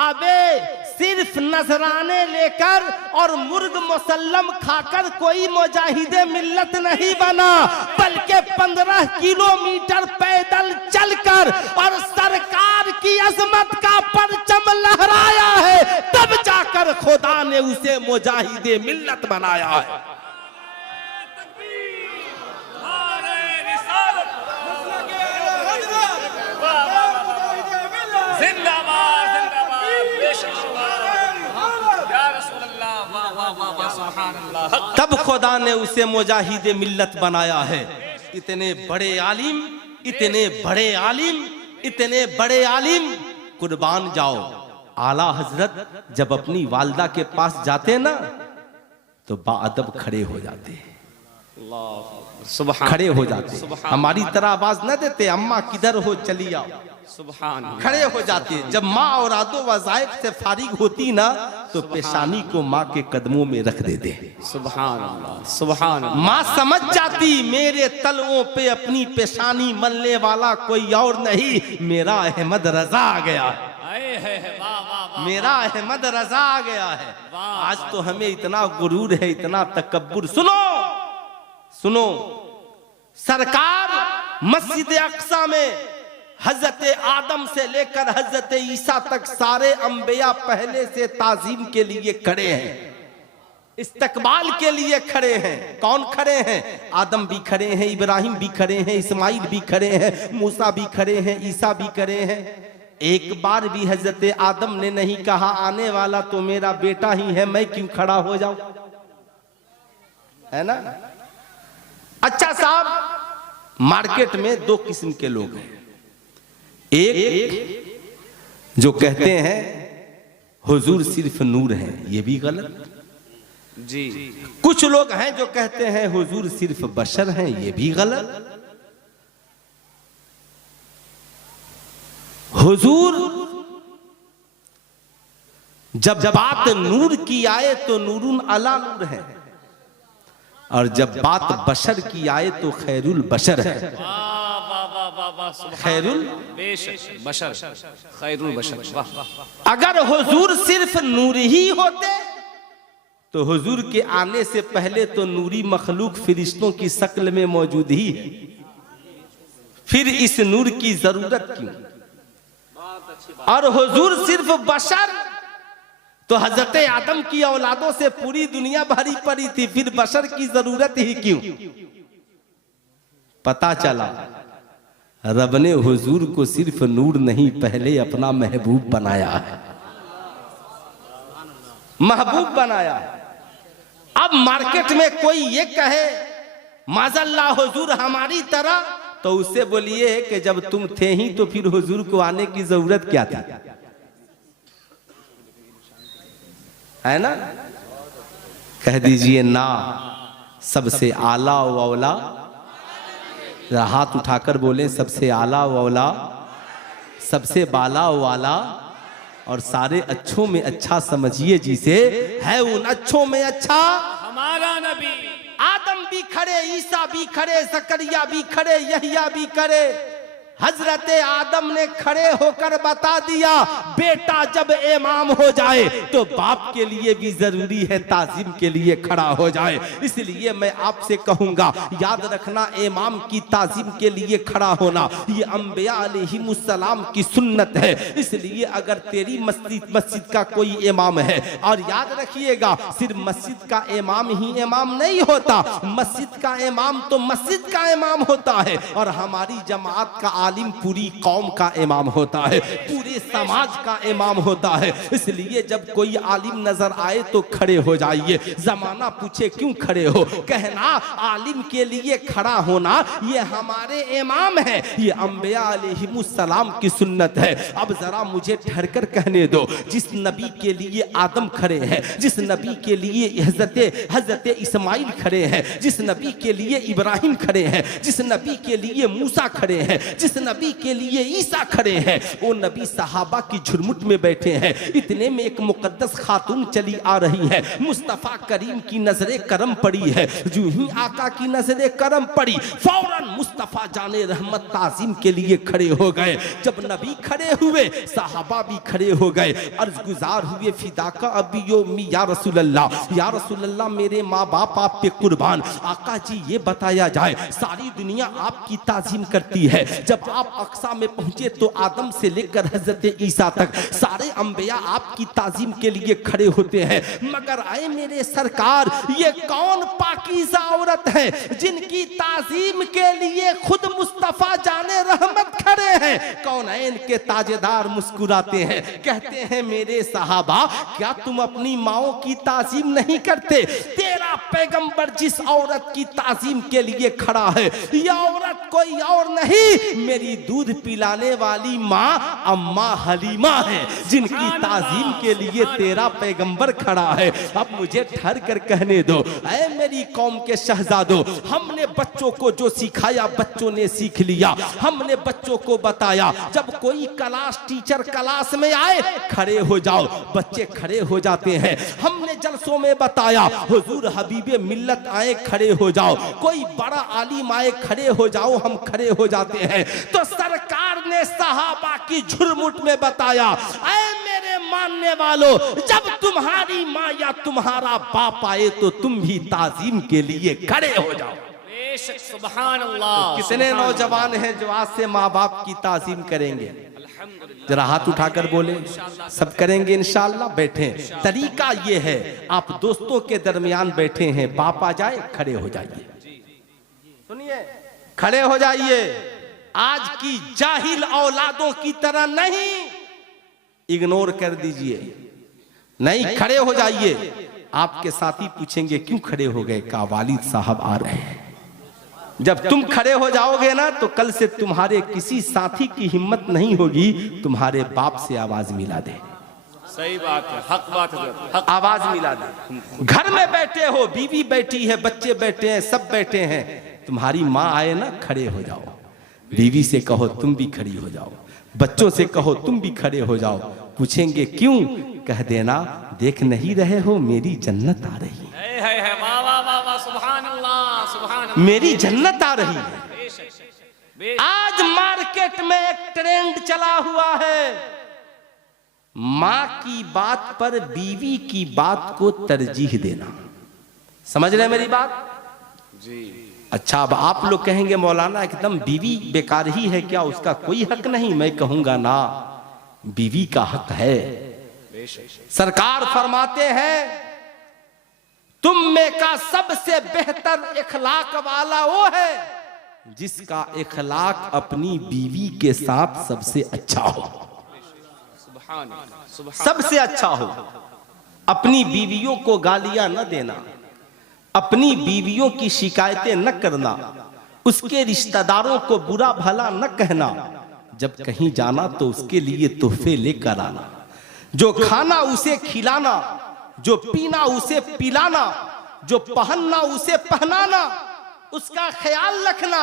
अबे सिर्फ नजराने लेकर और मुर्ग मुसल्लम खाकर कोई मुजाहिदे मिल्लत नहीं बना, बल्कि 15 किलोमीटर पैदल चलकर और सरकार की अजमत का परचम लहराया है, तब जाकर खुदा ने उसे मुजाहिदे मिल्लत बनाया है। तब खुदा ने उसे मुजाहिदे मिल्लत बनाया है। इतने बड़े आलिम, इतने बड़े आलिम, इतने बड़े आलिम कुर्बान जाओ। आला हजरत जब अपनी वालदा के पास जाते ना तो बाअदब खड़े हो जाते, खड़े हो जाते, हमारी तरह आवाज न देते, अम्मा किधर हो चली आओ, खड़े हो जाते। जब माँ औलादो वज़ाइफ से फारिग होती ना तो पेशानी को माँ के कदमों में रख देते। सुभान अल्लाह, सुभान अल्लाह। माँ समझ जाती मेरे तलवों पे अपनी पेशानी मलने वाला कोई और नहीं, मेरा अहमद रजा आ गया है, मेरा अहमद रजा आ गया है। आज तो हमें इतना गुरूर है, इतना तकब्बुर। सुनो सुनो, सरकार मस्जिद अक्सा में हजरत आदम से लेकर हजरत ईसा तक सारे अंबिया पहले से ताजीम के लिए खड़े हैं, इस्तकबाल के लिए खड़े हैं। कौन खड़े हैं? आदम भी खड़े हैं, इब्राहिम भी खड़े हैं, इस्माइल भी खड़े हैं, मूसा भी खड़े हैं, ईसा भी खड़े हैं। एक बार भी हजरत आदम ने नहीं कहा आने वाला तो मेरा बेटा ही है, मैं क्यों खड़ा हो जाऊं, है ना। अच्छा साहब, मार्केट में दो किस्म के लोग हैं। एक जो कहते हैं हुजूर सिर्फ नूर है, ये भी गलत जी। कुछ लोग हैं जो कहते हैं हुजूर सिर्फ बशर हैं, ये भी गलत। हुजूर जब बात नूर की आए तो नूरुन अला नूर है, और जब बात बशर की आए तो खैरुल बशर है। खैरुल बशर, खैरुल बशर। अगर हुजूर सिर्फ नूर ही होते तो हुजूर के आने से पहले तो नूरी मखलूक फिरिश्तों की शक्ल में मौजूद ही है, फिर इस नूर की जरूरत क्यों। और हुजूर सिर्फ बशर तो हजरत आदम की औलादों से पूरी दुनिया भरी पड़ी थी, फिर बशर की जरूरत ही क्यों। पता चला रब ने हुजूर को सिर्फ नूर नहीं पहले अपना महबूब बनाया है, महबूब बनाया है। अब मार्केट में कोई ये कहे माज़ल्लाह हुजूर हमारी तरह, तो उससे बोलिए कि जब तुम थे ही तो फिर हुजूर को आने की जरूरत क्या थी, है ना। कह दीजिए ना, सबसे आला व औला, हाथ उठाकर बोले सबसे आला व औला, सबसे बाला वाला, और सारे अच्छों में अच्छा समझिए जिसे है उन अच्छों में अच्छा हमारा नबी। आदम भी खड़े, ईसा भी खड़े, जकरिया भी खड़े, यहिया भी खड़े। हजरत आदम ने खड़े होकर बता दिया बेटा जब इमाम हो जाए तो बाप के लिए भी जरूरी है ताजीम के लिए खड़ा हो जाए। इसलिए मैं आपसे कहूंगा याद रखना, इमाम की ताजीम के लिए खड़ा होना ये अंबिया अलैहिमुस्सलाम की सुन्नत है। इसलिए अगर तेरी मस्जिद का कोई इमाम है, और याद रखिएगा सिर्फ मस्जिद का इमाम ही इमाम नहीं होता, मस्जिद का इमाम तो मस्जिद का इमाम होता है, और हमारी जमात का आलिम पूरी कौम का इमाम होता है, पूरे समाज का इमाम होता है। इसलिए जब कोई आलिम नजर आए तो खड़े हो जाइए। जमाना पूछे क्यों खड़े हो, कहना आलिम के लिए खड़ा होना ये हमारे इमाम है, ये अंबिया अलैहिमुस्सलाम की सुन्नत है। अब जरा मुझे ठहरकर कहने दो, जिस नबी के लिए आदम खड़े हैं, जिस नबी के लिए हजरत इस्माइल खड़े हैं, जिस नबी के लिए इब्राहिम खड़े हैं, जिस नबी के लिए मूसा खड़े हैं, जिस नबी के लिए ईसा खड़े हैं, वो नबी सहाबा की झुरमुट में बैठे हैं। इतने में एक मुकद्दस खातून चली आ रही है, मुस्तफा करीम की नजरे करम पड़ी है। जो ही आका की नजरे करम पड़ी, फौरन मुस्तफा जाने रहमत ताजीम के लिए खड़े हो गए। जब नबी खड़े हुए सहाबा भी खड़े हो गए, अर्ज गुजार हुए फिदाका अबी योमी या रसूलल्लाह, या रसूलल्लाह मेरे माँ बाप आप पे कुर्बान। आका जी ये बताया जाए सारी दुनिया आपकी ताजीम करती है, जब आप अक्सा में पहुंचे तो आदम से लेकर हजरत ईसा तक सारे अंबिया आपकी ताजीम के लिए खड़े होते हैं, मगर आए मेरे सरकार ये कौन पाकीज़ा औरत है जिनकी ताजीम के लिए खुद मुस्तफा जाने रहमत खड़े हैं। कौनैन के ताजेदार मुस्कुराते हैं, कहते हैं मेरे सहाबा क्या तुम अपनी माओ की ताजीम नहीं करते? तेरा पैगंबर जिस औरत की ताजीम के लिए खड़ा है, यह औरत कोई और नहीं मेरी दूध पिलाने वाली माँ अम्मा हलीमा है, जिनकी ताजीम के लिए तेरा पैगंबर खड़ा है। अब मुझे ठहर कर कहने दो, ऐ मेरी कौम के शहजादो, हमने बच्चों को जो सिखाया बच्चों ने सीख लिया। हमने बच्चों को बताया जब कोई क्लास टीचर क्लास में आए खड़े हो जाओ, बच्चे खड़े हो जाते हैं। हमने जलसों में बताया हुजूर हबीबे मिल्लत आए खड़े हो जाओ, कोई बड़ा आलिम आए खड़े हो जाओ, हम खड़े हो जाते हैं। तो सरकार ने सहाबा की झुरमुट में बताया, ऐ मेरे मानने वालों, जब तुम्हारी माँ या तुम्हारा बाप आए तो तुम भी ताजीम के लिए खड़े हो जाओ। बेशक, सुभान अल्लाह। कितने नौजवान हैं जो आज से माँ बाप की ताजीम करेंगे? जरा हाथ उठाकर बोले, सब करेंगे इंशाअल्लाह। बैठे, तरीका ये है, आप दोस्तों के दरमियान बैठे हैं, बाप आ जाए खड़े हो जाइए। सुनिए, खड़े हो जाइए। आज की जाहिल औलादों की तरह नहीं इग्नोर कर दीजिए, नहीं खड़े हो जाइए। आपके साथी पूछेंगे क्यों खड़े हो गए? का वालिद साहब आ रहे हैं। जब तुम खड़े हो जाओगे ना तो कल से तुम्हारे किसी साथी की हिम्मत नहीं होगी तुम्हारे बाप से आवाज मिला दे। सही बात है, हक बात है, हक। आवाज मिला दे। घर में बैठे हो, बीवी बैठी है, बच्चे बैठे हैं, सब बैठे हैं, तुम्हारी माँ आए ना खड़े हो जाओ। बीवी से कहो तुम भी खड़ी हो जाओ, बच्चों से कहो तुम भी खड़े हो जाओ। पूछेंगे क्यों? कह देना देख नहीं रहे हो मेरी जन्नत आ रही है। वाह वाह वाह वाह, सुभान अल्लाह, सुभान अल्लाह। मेरी जन्नत आ रही है। आज मार्केट में एक ट्रेंड चला हुआ है, माँ की बात पर बीवी की बात को तरजीह देना। समझ रहे मेरी बात जी? अच्छा, अब आप लोग कहेंगे मौलाना एकदम बीवी बेकार ही है क्या, उसका कोई हक नहीं? मैं कहूंगा ना, बीवी का हक है। सरकार फरमाते हैं तुम में का सबसे बेहतर इखलाक वाला वो है जिसका इखलाक अपनी बीवी के साथ सबसे अच्छा हो। सबसे अच्छा हो। अपनी बीवियों को गालियां न देना, अपनी बीवियों की शिकायतें न करना, उसके रिश्तेदारों को बुरा भला न कहना, जब कहीं जाना तो उसके लिए तोहफे लेकर आना, जो खाना उसे खिलाना, जो पीना उसे पिलाना, जो पहनना उसे पहनाना, उसका ख्याल रखना।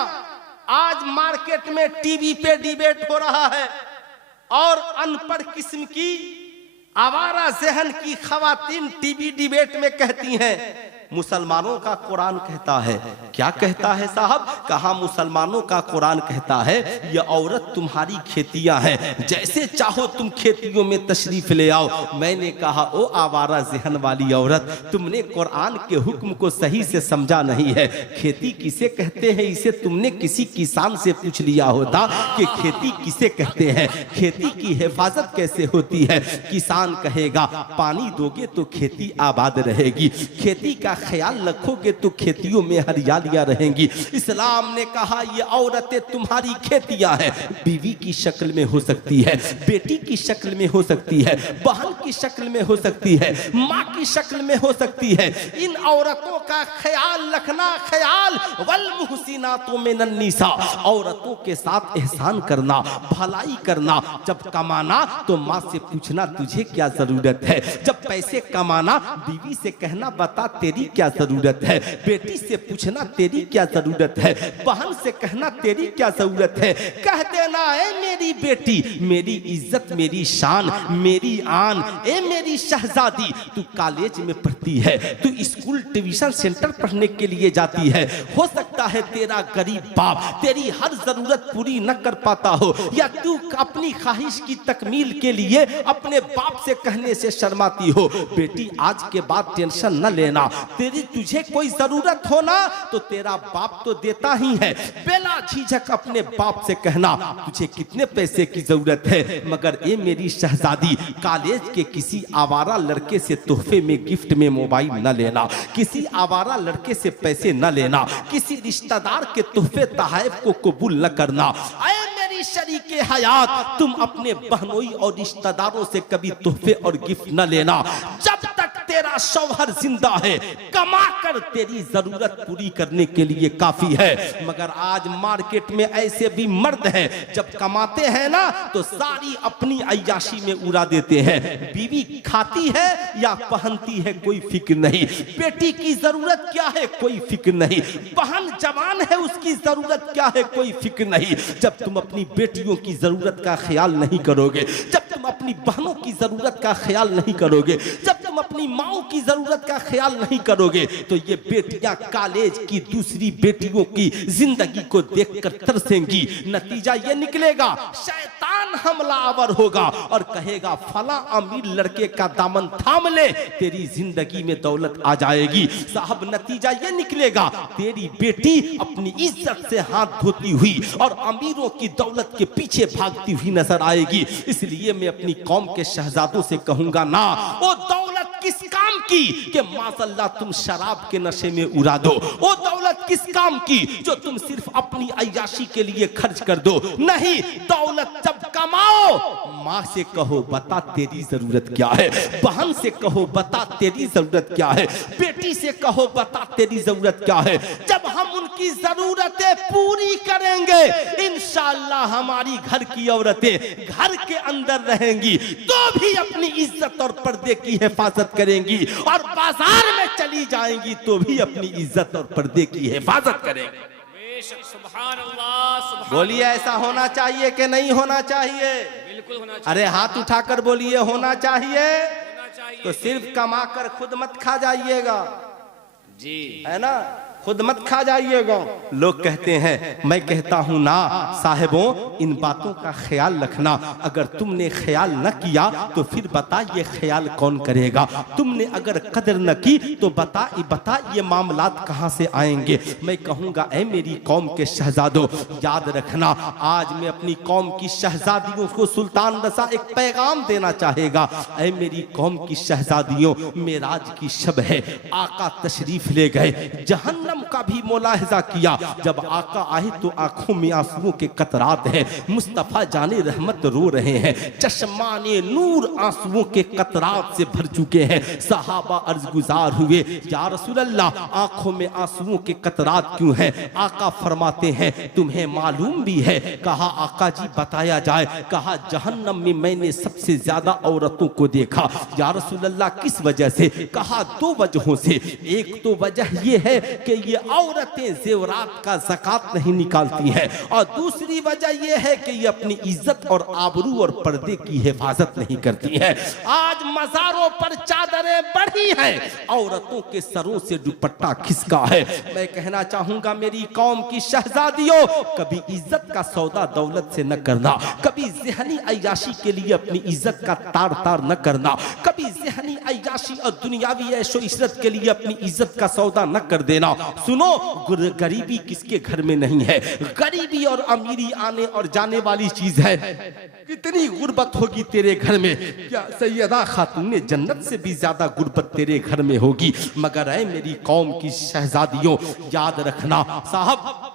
आज मार्केट में टीवी पे डिबेट हो रहा है और अनपढ़ किस्म की आवारा जहन की खवातीन टीवी डिबेट में कहती हैं मुसलमानों का कुरान कहता है। क्या कहता है साहब? कहा मुसलमानों का कुरान कहता है ये औरत तुम्हारी खेतियां हैं, जैसे चाहो तुम खेतियों में तशरीफ ले आओ। मैंने कहा ओ आवारा जहन वाली औरत, तुमने कुरान के हुक्म को सही से समझा नहीं है। खेती किसे कहते हैं इसे तुमने किसी किसान से पूछ लिया होता कि खेती किसे कहते हैं, खेती की हिफाजत कैसे होती है। किसान कहेगा पानी दोगे तो खेती आबाद रहेगी, खेती का ख्याल रखोगे तो खेतियों में हरियालियां रहेंगी। इस्लाम ने कहा ये औरतें तुम्हारी खेतियां हैं। बीवी की शक्ल में हो सकती है, बेटी की शक्ल में हो सकती है, बहन की शक्ल में हो सकती है, माँ की शक्ल में हो सकती है। इन औरतों का ख्याल रखना। ख्याल वल मुहसिनातु मिनन निसा, औरतों के साथ एहसान करना, भलाई करना। जब कमाना तो माँ से पूछना तुझे क्या जरूरत है, जब पैसे कमाना बीवी से कहना बता तेरी क्या जरूरत है, बेटी से पूछना तेरी क्या जरूरत है, बहन से कहना तेरी क्या जरूरत है। कह देना ए मेरी बेटी, मेरी इज्जत, मेरी शान, मेरी आन, ए मेरी शहजादी, तू कॉलेज में पढ़ती है, तू स्कूल ट्यूशन सेंटर पढ़ने के लिए जाती है। हो सकता है तेरा गरीब बाप तेरी हर जरूरत पूरी न कर पाता हो, या तू अपनी ख्वाहिश की तकमील के लिए अपने बाप से कहने से शर्माती हो। बेटी आज के बाद टेंशन न लेना, तेरी तुझे कोई जरूरत हो ना तो तेरा बाप तो देता ही है। बेला झिझक अपने बाप से कहना तुझे कितने पैसे की जरूरत है, मगर ये मेरी शहजादी कॉलेज के किसी आवारा लड़के से तोहफे में गिफ्ट में मोबाइल न लेना, किसी आवारा लड़के से पैसे न लेना, किसी रिश्तेदार के तोहफे तोहफे को कबूल न करना। मेरी शरीके हयात, तुम अपने बहनोई और रिश्तेदारों से कभी तोहफे और गिफ्ट न लेना। जब तक तेरा शौहर जिंदा है, कमा कर तेरी जरूरत पूरी करने के लिए काफी है। मगर आज मार्केट में ऐसे भी मर्द हैं, जब कमाते हैं ना तो सारी अपनी अय्याशी में उड़ा देते हैं। बीवी खाती है या पहनती है कोई फिक्र नहीं, बेटी की जरूरत क्या है कोई फिक्र नहीं, बहन जवान है उसकी जरूरत क्या है कोई फिक्र नहीं। जब तुम अपनी बेटियों की जरूरत का ख्याल नहीं करोगे, जब तुम अपनी बहनों की जरूरत का ख्याल नहीं करोगे, जब तुम अपनी माओ की जरूरत का ख्याल नहीं करोगे, तो ये बेटियां कॉलेज की दूसरी बेटियों की जिंदगी को देखकर तरसेंगी। नतीजा ये निकलेगा, शैतान हमलावर होगा और कहेगा फला अमीर लड़के का दामन थाम ले, तेरी जिंदगी में दौलत आ जाएगी। साहब नतीजा ये निकलेगा, तेरी बेटी अपनी इज्जत से हाथ धोती हुई और अमीरों की दौलत के पीछे भागती हुई नजर आएगी। इसलिए मैं अपनी कौम के शहजादों से कहूंगा ना, वो दौलत किस काम की कि माशअल्लाह तुम शराब के नशे में उड़ा दो, वो दौलत किस काम की जो तुम सिर्फ अपनी अय्याशी के लिए खर्च कर दो। नहीं, दौलत जब कमाओ, माँ से कहो बता तेरी जरूरत क्या है, बहन से कहो बता तेरी जरूरत क्या है, बेटी से कहो बता तेरी जरूरत क्या है। जब हम उनकी जरूरतें पूरी करेंगे, इंशाअल्लाह हमारी घर की औरतें घर के अंदर रहेंगी तो भी अपनी इज्जत और पर्दे की हिफाजत करेंगी, और बाजार में चली जाएंगी तो भी अपनी इज्जत और पर्दे की हिफाजत करेंगी। सुभान अल्लाह, सुभान बोलिए ऐसा होना चाहिए कि नहीं होना चाहिए? बिल्कुल होना चाहिए। अरे हाथ उठाकर बोलिए होना चाहिए। होना चाहिए। तो सिर्फ कमा कर खुद मत खा जाइएगा, जी है ना, खुद मत खा जाइएगा। लोग कहते हैं, मैं कहता हूं ना साहिबों, इन बातों का ख्याल रखना। अगर तुमने ख्याल न किया तो फिर बता ये ख्याल कौन करेगा। तुमने अगर कदर न की तो बता ये मामलात कहां से आएंगे। मैं कहूंगा ऐ मेरी कौम के शहजादों, याद रखना, आज मैं अपनी कौम की शहजादियों को सुल्तान रज़ा एक पैगाम देना चाहेगा। ऐ मेरी कौम की शहजादियों, मेराज की शब है, आका तशरीफ ले गए, जहन्नम का भी मुलाहिजा किया। जब आका आए तो आंखों में आंसुओं के कतरात हैं, मुस्तफा जाने रहमत रो रहे हैं, चश्माने नूर आंसुओं के कतरात से भर चुके हैं। सहाबा अर्ज गुजार हुए, या रसूल अल्लाह आंखों में आंसुओं के कतरात क्यों हैं? आका फरमाते हैं तुम्हें मालूम भी है? कहा आका जी बताया जाए। कहा जहन्नम में मैंने सबसे ज्यादा औरतों को देखा। या रसूल अल्लाह किस वजह से? कहा दो वजहों से। एक तो वजह यह है कि ये औरतें जेवरात का ज़कात नहीं निकालती हैं, और दूसरी वजह यह है कि ये अपनी इज्जत और आबरू और पर्दे की हिफाजत नहीं करती हैं। आज मज़ारों पर चादरें बढ़ी हैं, औरतों के सरों से दुपट्टा खिसका है। मैं कहना चाहूंगा मेरी कौम की शहजादियों, कभी इज्जत का सौदा दौलत से न करना, कभी ज़हनी अय्याशी के लिए अपनी इज्जत का तार तार न करना, कभी ज़हनी अय्याशी और दुनियावी ऐशो इशरत के लिए अपनी इज्जत का सौदा न कर देना। सुनो, गरीबी किसके घर में नहीं है? गरीबी और अमीरी आने और जाने वाली चीज है। कितनी गुर्बत होगी तेरे घर में, क्या सैयदा खातून जन्नत से भी ज्यादा गुर्बत तेरे घर में होगी। मगर ऐ मेरी कौम की शहजादियों, याद रखना साहब,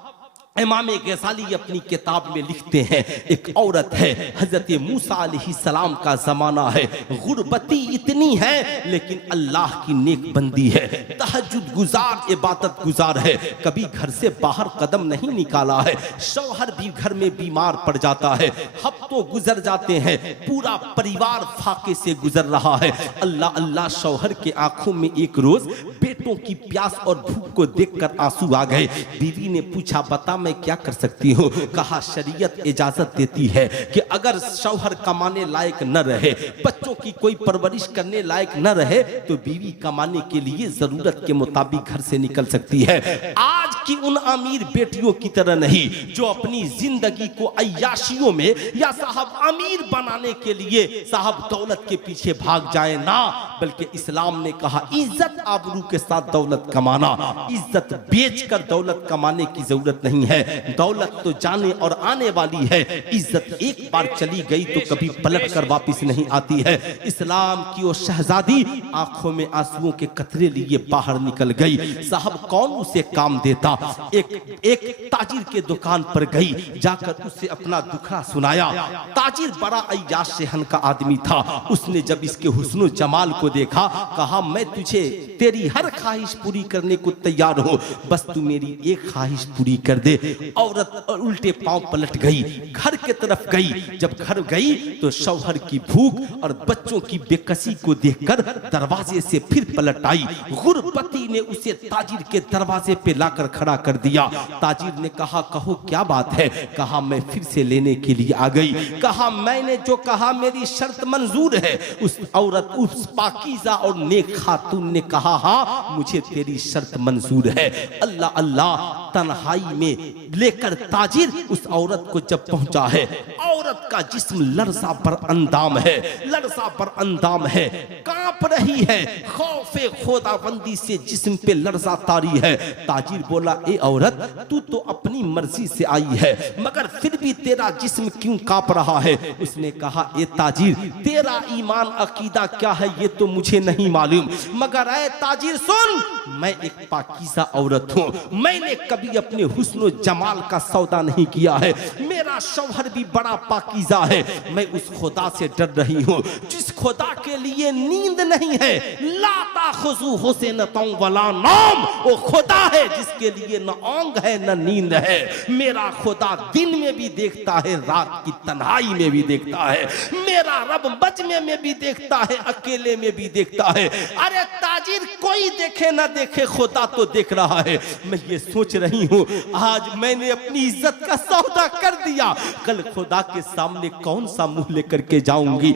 इमाम गज़ाली अपनी किताब में लिखते हैं, एक औरत है, हजरत मूसा अलैहिस्सलाम का जमाना है, गुर्बती इतनी है लेकिन अल्लाह की नेक बंदी है, तहज्जुद गुजार, इबादत गुजार है, कभी घर से बाहर कदम नहीं निकाला है। शौहर भी घर में बीमार पड़ जाता है, हफ्तों गुजर जाते हैं, पूरा परिवार फाके से गुजर रहा है। अल्लाह अल्लाह शौहर के आंखों में एक रोज बेटों की प्यास और भूख को देखकर आंसू आ गए। बीवी ने पूछा बता मैं क्या कर सकती हूँ? कहा शरीयत इजाजत देती है कि अगर शौहर कमाने लायक न रहे, बच्चों की कोई परवरिश करने लायक न रहे, तो बीवी कमाने के लिए जरूरत के मुताबिक घर से निकल सकती है। आज की उन अमीर बेटियों की तरह नहीं जो अपनी जिंदगी को अय्याशियों में या साहब अमीर बनाने के लिए साहब दौलत के पीछे भाग जाए ना, बल्कि इस्लाम ने कहा इज्जत आबरू के साथ दौलत कमाना, इज्जत बेचकर दौलत कमाने की जरूरत नहीं है। दौलत तो जाने और आने वाली है, इज्जत एक बार चली गई तो कभी पलट कर वापस नहीं आती है। इस्लाम की वो शहजादी आंखों में आंसुओं के कतरे लिए बाहर निकल गई। साहब कौन उसे काम देता? था। एक ताजिर के दुकान पर गई, जाकर उससे अपना दुखड़ा सुनाया। ताजिर बड़ा अय्याश शहन का आदमी था। उसने जब इसके हुस्न जमाल को देखा, कहा मैं तुझे तेरी हर ख्वाहिश पूरी करने को तैयार हूँ, बस तू मेरी एक ख्वाहिश पूरी कर दे। औरत उल्टे पांव पलट गई, घर के तरफ गई। जब घर गई तो शौहर की भूख और बच्चों की बेकसी को देखकर दरवाजे से फिर पलट आई। गुरबती ने उसे ताजिर के दरवाजे पे लाकर खड़ा कर दिया। ताजिर ने कहा, कहो क्या बात है? कहा मैं फिर से लेने के लिए आ गई। कहा मैंने जो कहा मेरी शर्त मंजूर है। उस औरत, उस पाकीज़ा और नेक खातून ने कहा, हाँ मुझे तेरी शर्त मंजूर है। अल्लाह अल्लाह, तन्हाई में लेकर ताजिर उस औरत को जब पहुंचा है, औरत का जिस्म लर्जा पर अंदाम है, लर्जा पर अंदाम है, कांप रही है, खौफे खुदाबंदी से जिस्म पे लर्जा तारी है। ताजिर बोला, ए औरत, तू तो अपनी मर्जी से आई है, मगर फिर भी तेरा जिस्म क्यों कांप रहा है? उसने कहा, ए ताजिर, तेरा ईमान अकीदा क्या है ये तो मुझे नहीं मालूम, मगर ए ताजिर सुन, मैं एक पाकीज़ा औरत हूँ। मैंने कभी अपने हुस्न जमाल का सौदा नहीं किया है। मेरा शौहर भी बड़ा पाकीज़ा है। मैं उस खुदा से डर रही हूँ जिस खुदा के लिए नींद नहीं है। लाता खुजू हुसैनतों वला नाम, वो खुदा है जिसके लिए न औंग है न नींद है। मेरा खुदा दिन में भी देखता है, रात की तन्हाई में भी देखता है। मेरा रब मजमे में भी देखता है, अकेले में भी देखता है। अरे ताजिर, कोई देखे ना देखे, खुदा तो देख रहा है। मैं ये सोच रही हूँ, आज मैंने अपनी इज्जत का सौदा कर दिया, कल खुदा के सामने कौन सा मुंह लेकर के जाऊंगी?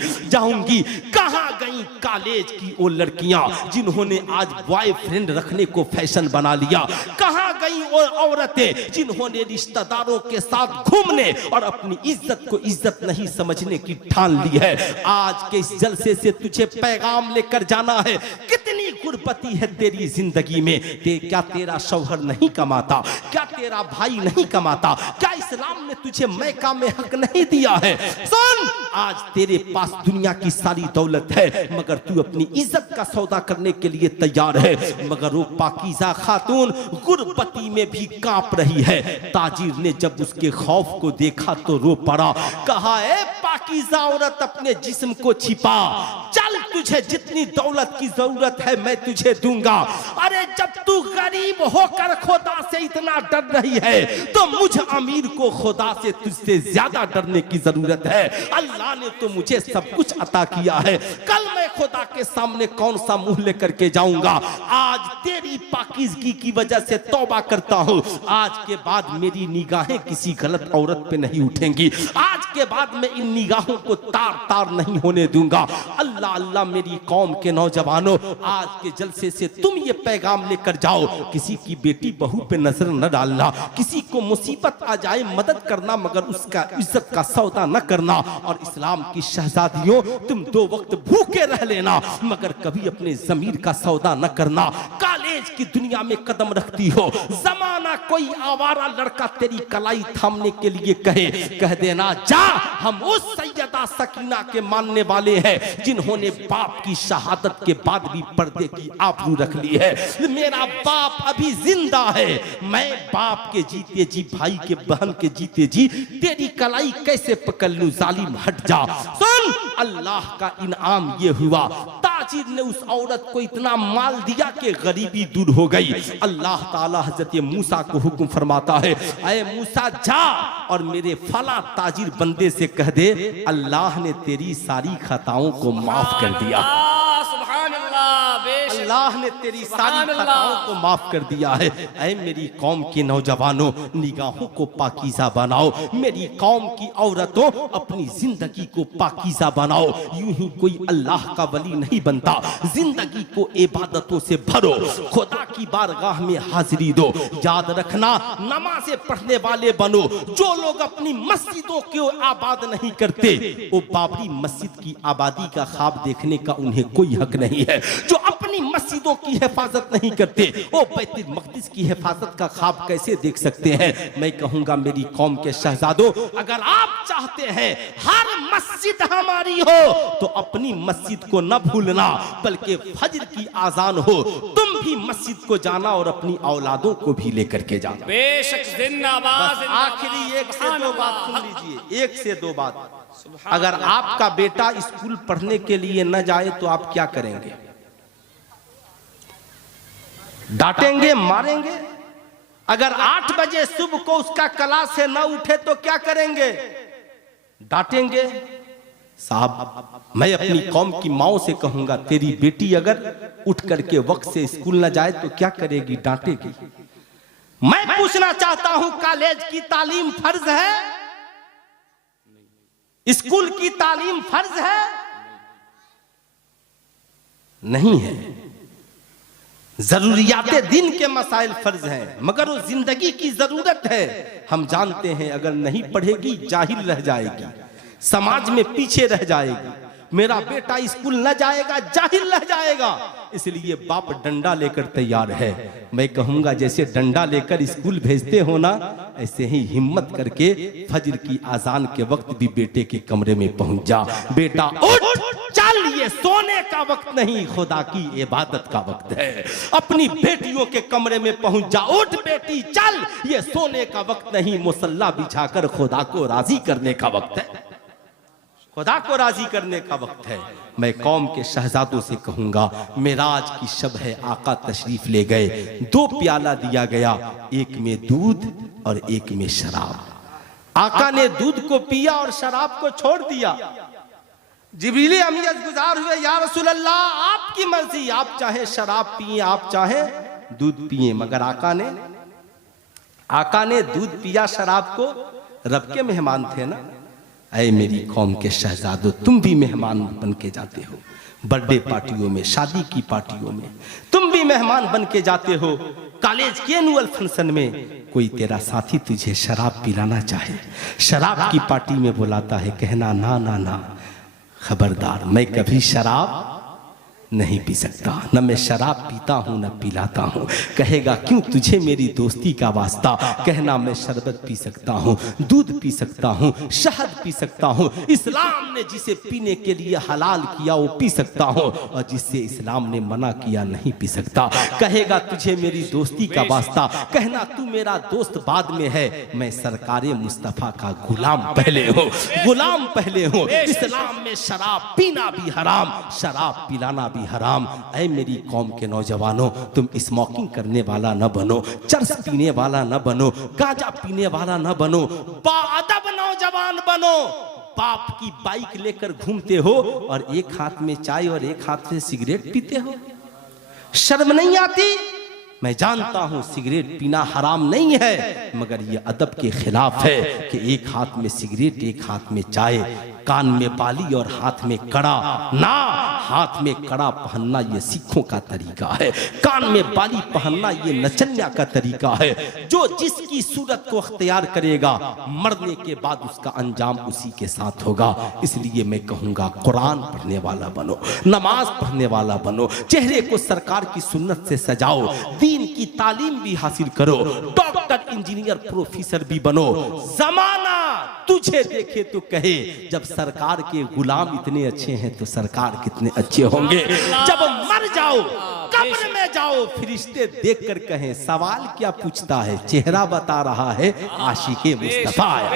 कहाँ गई कॉलेज की वो लड़कियां जिन्होंने आज बॉयफ्रेंड रखने को फैशन बना लिया? कहाँ गई वो औरतें जिन्होंने रिश्तेदारों के साथ घूमने और अपनी इज्जत को इज्जत नहीं समझने की ठान ली है? आज के इस जलसे से तुझे पैगाम लेकर जाना है। कितनी गुरबती है तेरी जिंदगी में। क्या तेरा शौहर नहीं कमाता? क्या तेरा भाई नहीं कमाता? क्या इस्लाम ने तुझे मैका में हक नहीं दिया है? सुन, आज तेरे पास दुनिया की सारी दौलत है, मगर तू अपनी इज्जत का सौदा करने के लिए तैयार है। मगर वो पाकीज़ा खातून गुरबती में भी कांप रही है। ताजिर ने जब उसके खौफ को देखा तो रो पड़ा। कहा, ए पाकीज़ा औरत, अपने जिस्म को छिपा, चल, तुझे जितनी दौलत की जरूरत है मैं तुझे दूंगा। अरे जब तू गरीब होकर खुदा से इतना डर रही है तो मुझ अमीर को खुदा से तुझसे ज्यादा डरने की जरूरत है। अल्लाह ने तो मुझे सब कुछ अता किया है, कल मैं खुदा के सामने कौन सा मुंह लेकर के जाऊंगा? आज तेरी पाकीज़गी की वजह से तौबा करता हूँ। आज के बाद मेरी निगाहें किसी गलत औरत पे नहीं उठेंगी। आज के बाद मैं इन निगाहों को तार तार नहीं होने दूंगा। अल्लाह अल्लाह, मेरी कौम के नौजवानों, आज के जलसे से तुम ये पैगाम लेकर जाओ, किसी की बेटी बहू पे नजर न डालना, किसी को मुसीबत आ जाए मदद करना, मगर उसका इज्जत का सौदा न करना। और इस्लाम की शहजादियों, तुम 2 वक्त भूखे रह लेना, मगर कभी अपने जमीर का सौदा न करना। कॉलेज की दुनिया में कदम रखती हो, जमाना कोई आवारा लड़का तेरी कलाई थामने के लिए कह देना, जा, हम उस सैयदा सकीना के मानने वाले हैं जिन्होंने बाप की शहादत के बाद भी पर्दे की आबरू रख ली है। मेरा बाप अभी जिंदा है, मैं बाप के जीते जी, भाई के बहन के जीते जी तेरी कलाई कैसे पकड़ लूं? जालिम, हट जा। सुन, अल्लाह का इनाम ये हुआ, ताजिर ने उस औरत को इतना माल दिया कि गरीबी दूर हो गई। अल्लाह ताला हजरत मूसा को हुक्म फरमाता है, ऐ मूसा, जा और मेरे फला ताजिर बंदे से कह दे, अल्लाह ने तेरी सारी खताओं को माफ कर दिया। अल्लाह ने तेरी सारी खताओं को माफ कर दिया है। ऐ मेरी कौम के नौजवानों, निगाहों को पाकीज़ा बनाओ। मेरी कौम की औरतों, अपनी जिंदगी को पाकीज़ा बनाओ। यूं ही कोई अल्लाह का वली नहीं बनता। जिंदगी को इबादतों से भरो, खुदा की बारगाह में हाजिरी दो। याद रखना, नमाज़ें पढ़ने वाले बनो। जो लोग अपनी मस्जिदों को आबाद नहीं करते, वो बाबरी मस्जिद की आबादी का ख्वाब देखने का उन्हें कोई हक नहीं है। जो अपनी मस्जिदों की हिफाजत नहीं करते, वो बैतुल मक़दिस की हिफाजत का ख्वाब कैसे देख सकते हैं? मैं कहूंगा मेरी कौम के शहजादों, अगर आप चाहते हैं हर मस्जिद हमारी हो तो अपनी मस्जिद को न भूलना, बल्कि फजर की आजान हो तुम भी मस्जिद को जाना और अपनी औलादों को भी लेकर के जाना। बेशक जिंदाबाद। आखिरी एक से दो बात सुन लीजिए, एक से दो बात। अगर आपका बेटा स्कूल पढ़ने के लिए न जाए तो आप क्या करेंगे? डांटेंगे, मारेंगे? अगर 8 बजे सुबह को उसका क्लास से न उठे तो क्या करेंगे? डांटेंगे? साहब, मैं अपनी कौम की माओ से कहूंगा, तेरी बेटी अगर उठ करके वक्त से स्कूल न जाए तो क्या करेगी? डांटेगी। मैं पूछना चाहता हूं, कॉलेज की तालीम फर्ज है? स्कूल की तालीम फर्ज है? नहीं है। जरूरियाते दिन के मसाइल फर्ज हैं, मगर वो जिंदगी की जरूरत है। हम जानते हैं अगर नहीं पढ़ेगी जाहिल रह जाएगी, समाज में पीछे रह जाएगी। मेरा बेटा स्कूल न जाएगा, जाहिल रह जाएगा, इसलिए बाप डंडा लेकर तैयार है। मैं कहूंगा जैसे डंडा लेकर स्कूल भेजते हो ना, ऐसे ही हिम्मत करके फजर की आजान के वक्त भी बेटे के कमरे में पहुंच जा। बेटा उठ, चल, ये सोने का वक्त नहीं, खुदा की इबादत का वक्त है। अपनी बेटियों के कमरे में पहुंच जा। उठ बेटी, चल, ये सोने का वक्त नहीं, मुसल्ला बिछाकर खुदा को राजी करने का वक्त है, खुदा को राजी करने का वक्त है। मैं कौम के शहजादों से कहूंगा, मेराज की शब है, आका तशरीफ ले गए, 2 प्याला दिया गया, एक में दूध और एक में शराब। आका ने दूध को पिया और शराब को छोड़ दिया। जिब्रील अमीर गुजार हुए, या रसूल अल्लाह आपकी मर्जी, आप चाहे शराब पिए, आप चाहे दूध पिए। मगर आका ने दूध पिया, शराब को। रब के मेहमान थे ना। ऐ मेरी कौम के शहजादों, तुम भी मेहमान बन के जाते हो, बर्थडे पार्टियों में, शादी की पार्टियों में तुम भी मेहमान बन के जाते हो। कॉलेज के एनुअल फंक्शन में कोई तेरा साथी तुझे शराब पिलाना चाहे, शराब की पार्टी में बुलाता है, कहना ना ना ना, खबरदार, मैं कभी शराब नहीं पी सकता, न मैं शराब पीता हूं न पिलाता हूं। कहेगा क्यों? तुझे मेरी दोस्ती का वास्ता। कहना मैं शरबत पी सकता हूं, दूध पी सकता हूं, शहद पी सकता हूं। इस्लाम ने जिसे पीने के लिए हलाल किया वो पी सकता हूं, और जिससे इस्लाम ने मना किया नहीं पी सकता। कहेगा तुझे मेरी दोस्ती का वास्ता। कहना तू मेरा दोस्त बाद में है, मैं सरकारे मुस्तफा का गुलाम पहले हूं, गुलाम पहले हूं। इस्लाम में शराब पीना भी हराम, शराब पिलाना भी हराम। ऐ मेरी कौम के नौजवानों, तुम स्मोकिंग करने वाला न बनो, चरस पीने वाला न बनो, गांजा पीने वाला न बनो, बाअदब नौजवान बनो। बाप की बाइक लेकर घूमते हो और एक हाथ में चाय और एक हाथ से सिगरेट पीते हो, शर्म नहीं आती? मैं जानता हूं सिगरेट पीना हराम नहीं है, मगर यह अदब के खिलाफ है कि एक हाथ में सिगरेट, एक हाथ में चाय, कान में बाली और हाथ में कड़ा। ना, हाथ में कड़ा पहनना ये सिखों का तरीका है, कान में बाली पहनना ये नचनिया का तरीका है। जो जिसकी सूरत को अख्तियार करेगा, मरने के बाद उसका अंजाम उसी के साथ होगा। इसलिए मैं कहूंगा कुरान पढ़ने वाला बनो, नमाज पढ़ने वाला बनो, चेहरे को सरकार की सुन्नत से सजाओ, दीन की तालीम भी हासिल करो, डॉक्टर, इंजीनियर, प्रोफेसर भी बनो। जमाना तुझे देखे तो कहे, जब सरकार के गुलाम इतने अच्छे हैं तो सरकार कितने अच्छे होंगे। जब मर जाओ, कब्र में जाओ, फरिश्ते देखकर कहें सवाल क्या पूछता है, चेहरा बता रहा है आशिके मुस्तफा आया,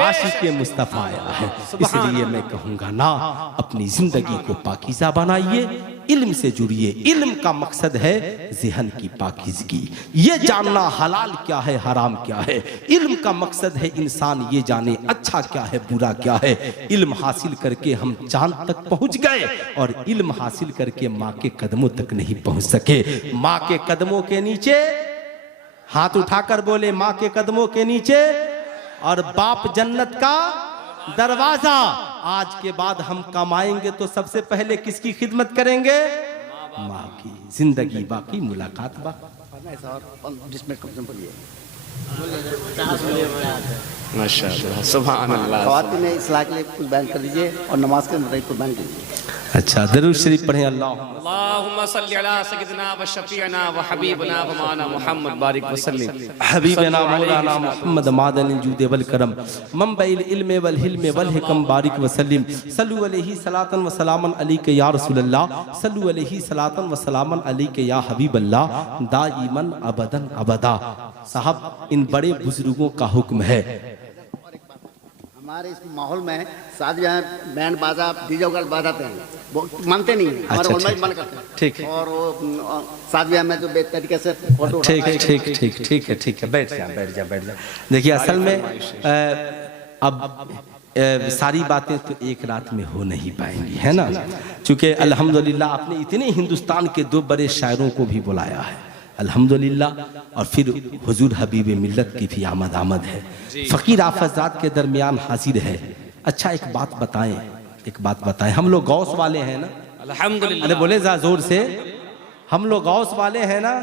आशिके मुस्तफा आया है। इसलिए मैं कहूंगा ना, अपनी जिंदगी को पाकीज़ा बनाइए, इल्म से जुड़िए। इल्म का मकसद है ज़हन की पाकीज़गी, ये जानना हलाल क्या है, हराम क्या है। इल्म का मकसद है इंसान ये जाने अच्छा क्या है, बुरा क्या है। इल्म हासिल करके हम चांद तक पहुंच गए, और इल्म हासिल करके माँ के कदमों तक नहीं पहुंच सके। माँ के कदमों के नीचे, हाथ उठाकर बोले माँ के कदमों के नीचे, और बाप जन्नत का दरवाजा। आज के बाद हम कमाएंगे तो सबसे पहले किसकी खिदमत करेंगे? माँ की। जिंदगी बाकी, मुलाकात बाकी। माशाअल्लाह, सुभान अल्लाह। ख़वातीन इस्लाह के लिए कुछ बयान कर दीजिए और नमाज के अंदर कुछ बयान कीजिए। अच्छा, दरूद शरीफ पढ़ें। अल्लाहुम्मा सल्ली अला सय्यिदिना व शफीअना व हबीबना व मौलाना मुहम्मद बारिक व सल्लिम हबीबना मौलाना मोहम्मद मादनिल जूद वल करम मंबइल इल्म वल हिल्म वल हिकम बारिक व सल्लिम सल्लु अलैहि सलातन व सलामन अलैका या रसूलल्लाह सल्लु अलैहि सलातन व सलामन अलैका या हबीबल्लाह दाइमन अबदन अबदा। साहब, इन बड़े बुजुर्गों का हुक्म है। हमारे इस माहौल में शादी में बैंड बाजा डीजे वगैरह बजाते हैं, वो मानते नहीं हैं, हमारे उलमा भी मना करते हैं। ठीक है। और वो शादी में जो तरीके से फोटो ठीक है, ठीक ठीक ठीक है, ठीक है, बैठ जा बैठ जा बैठ जा। देखिए, असल में अब सारी बातें तो एक रात में हो नहीं पाएंगी, है ना। चूँकि अल्हम्दुलिल्लाह आपने इतने हिंदुस्तान के 2 बड़े शायरों को भी बुलाया है, अल्हम्दुलिल्लाह, और फिर हुजूर हबीब मिल्लत की भी आमद है, फ़कीर आफज़ात के दरमियान हाजिर है। अच्छा, एक बात बताएं, हम लोग गौस वाले हैं ना? अल्हम्दुलिल्लाह। अरे बोले जा जोर से, हम लोग गौस वाले हैं ना?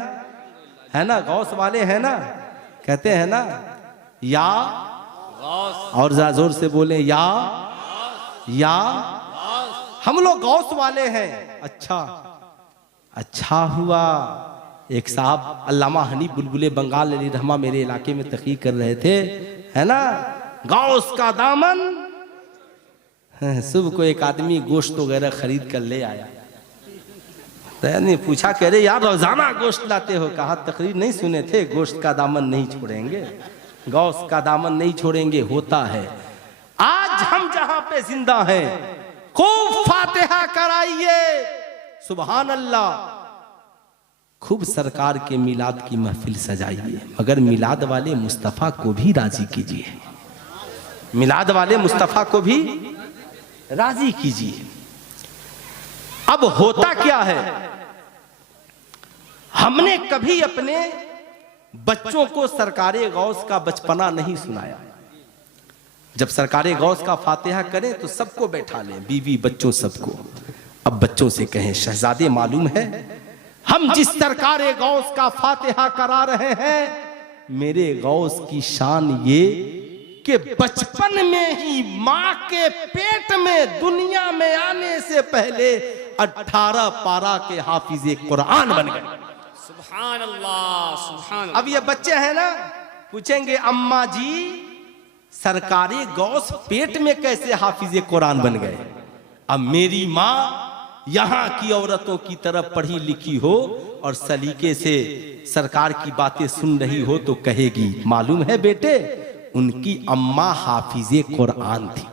है ना, गौस वाले हैं ना? कहते हैं ना या, और जा जोर से बोले या, हम लोग गौस वाले हैं। अच्छा हुआ, एक साहब अल्लामा हनीफ बुलबुले बंगाल अली रहमा मेरे इलाके में तहकीक कर रहे थे, है ना। गौस का दामन, सुबह को एक आदमी गोश्त वगैरह खरीद कर ले आया, तो यानी पूछा, कह रहे यार रोजाना गोश्त लाते हो? कहा तकरीर नहीं सुने थे, गोश्त का दामन नहीं छोड़ेंगे, गौस का दामन नहीं छोड़ेंगे। होता है, आज हम जहां पे जिंदा हैं, खूब फातिहा कराइए, सुभान अल्लाह, खूब सरकार के मिलाद की महफिल सजाइए, मगर मिलाद वाले मुस्तफ़ा को भी राजी कीजिए, मिलाद वाले मुस्तफ़ा को भी राजी कीजिए। अब होता क्या है, हमने कभी अपने बच्चों को सरकारे गौस का बचपना नहीं सुनाया। जब सरकारे गौस का फातिहा करें तो सबको बैठा लें, बीवी बच्चों सबको। अब बच्चों से कहें, शहजादे मालूम है हम जिस सरकारे गौस का फातिहा करा रहे हैं, मेरे गौस की शान ये कि बचपन में ही माँ के पेट में दुनिया में आने से पहले 18 पारा के हाफिजे कुरान बन गए। सुभान अल्लाह, सुभान अल्लाह। अब ये बच्चे हैं ना, पूछेंगे अम्मा जी सरकारी गौस पेट में कैसे हाफिजे कुरान बन गए? अब मेरी माँ यहाँ की औरतों की तरफ पढ़ी लिखी हो और सलीके से सरकार की बातें सुन रही हो तो कहेगी, मालूम है बेटे, उनकी अम्मा हाफिजे कुरान थी,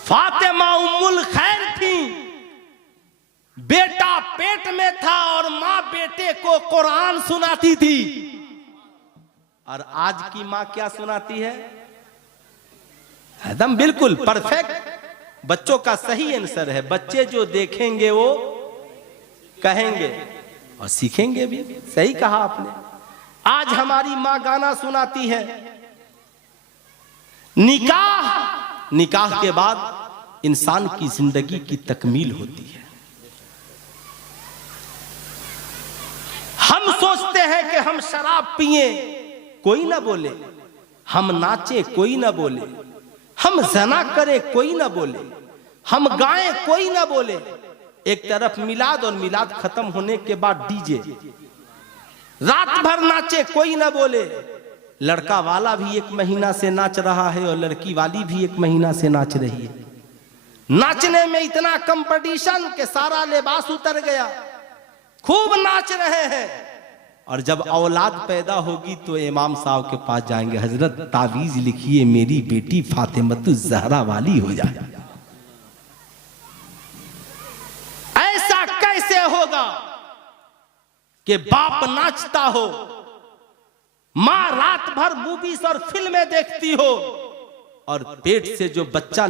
फातिमा उम्मुल खैर थी, बेटा पेट में था और माँ बेटे को कुरान सुनाती थी। और आज की माँ क्या सुनाती है? एकदम बिल्कुल परफेक्ट। बच्चों का सही आंसर है, बच्चे जो देखेंगे वो कहेंगे और सीखेंगे भी। सही कहा आपने। आज हमारी माँ गाना सुनाती है, निकाह के बाद इंसान की जिंदगी की तकमील होती है। हम सोचते हैं कि हम शराब पिए कोई ना बोले, हम नाचे कोई ना बोले, हम जना करें कोई ना बोले, हम गाएं कोई ना बोले। एक तरफ मिलाद और मिलाद खत्म होने के बाद डीजे, रात भर नाचे कोई ना बोले। लड़का वाला भी 1 महीना से नाच रहा है और लड़की वाली भी 1 महीना से नाच रही है। नाचने में इतना कंपटीशन के सारा लिबास उतर गया, खूब नाच रहे हैं। और जब औलाद पैदा होगी तो इमाम साहब के पास जाएंगे, हजरत तावीज लिखिए मेरी बेटी फातिमतुज ज़हरा वाली हो जाए। ऐसा कैसे होगा कि बाप नाचता हो, माँ रात भर मूवीज और फिल्में देखती हो और पेट से जो बच्चा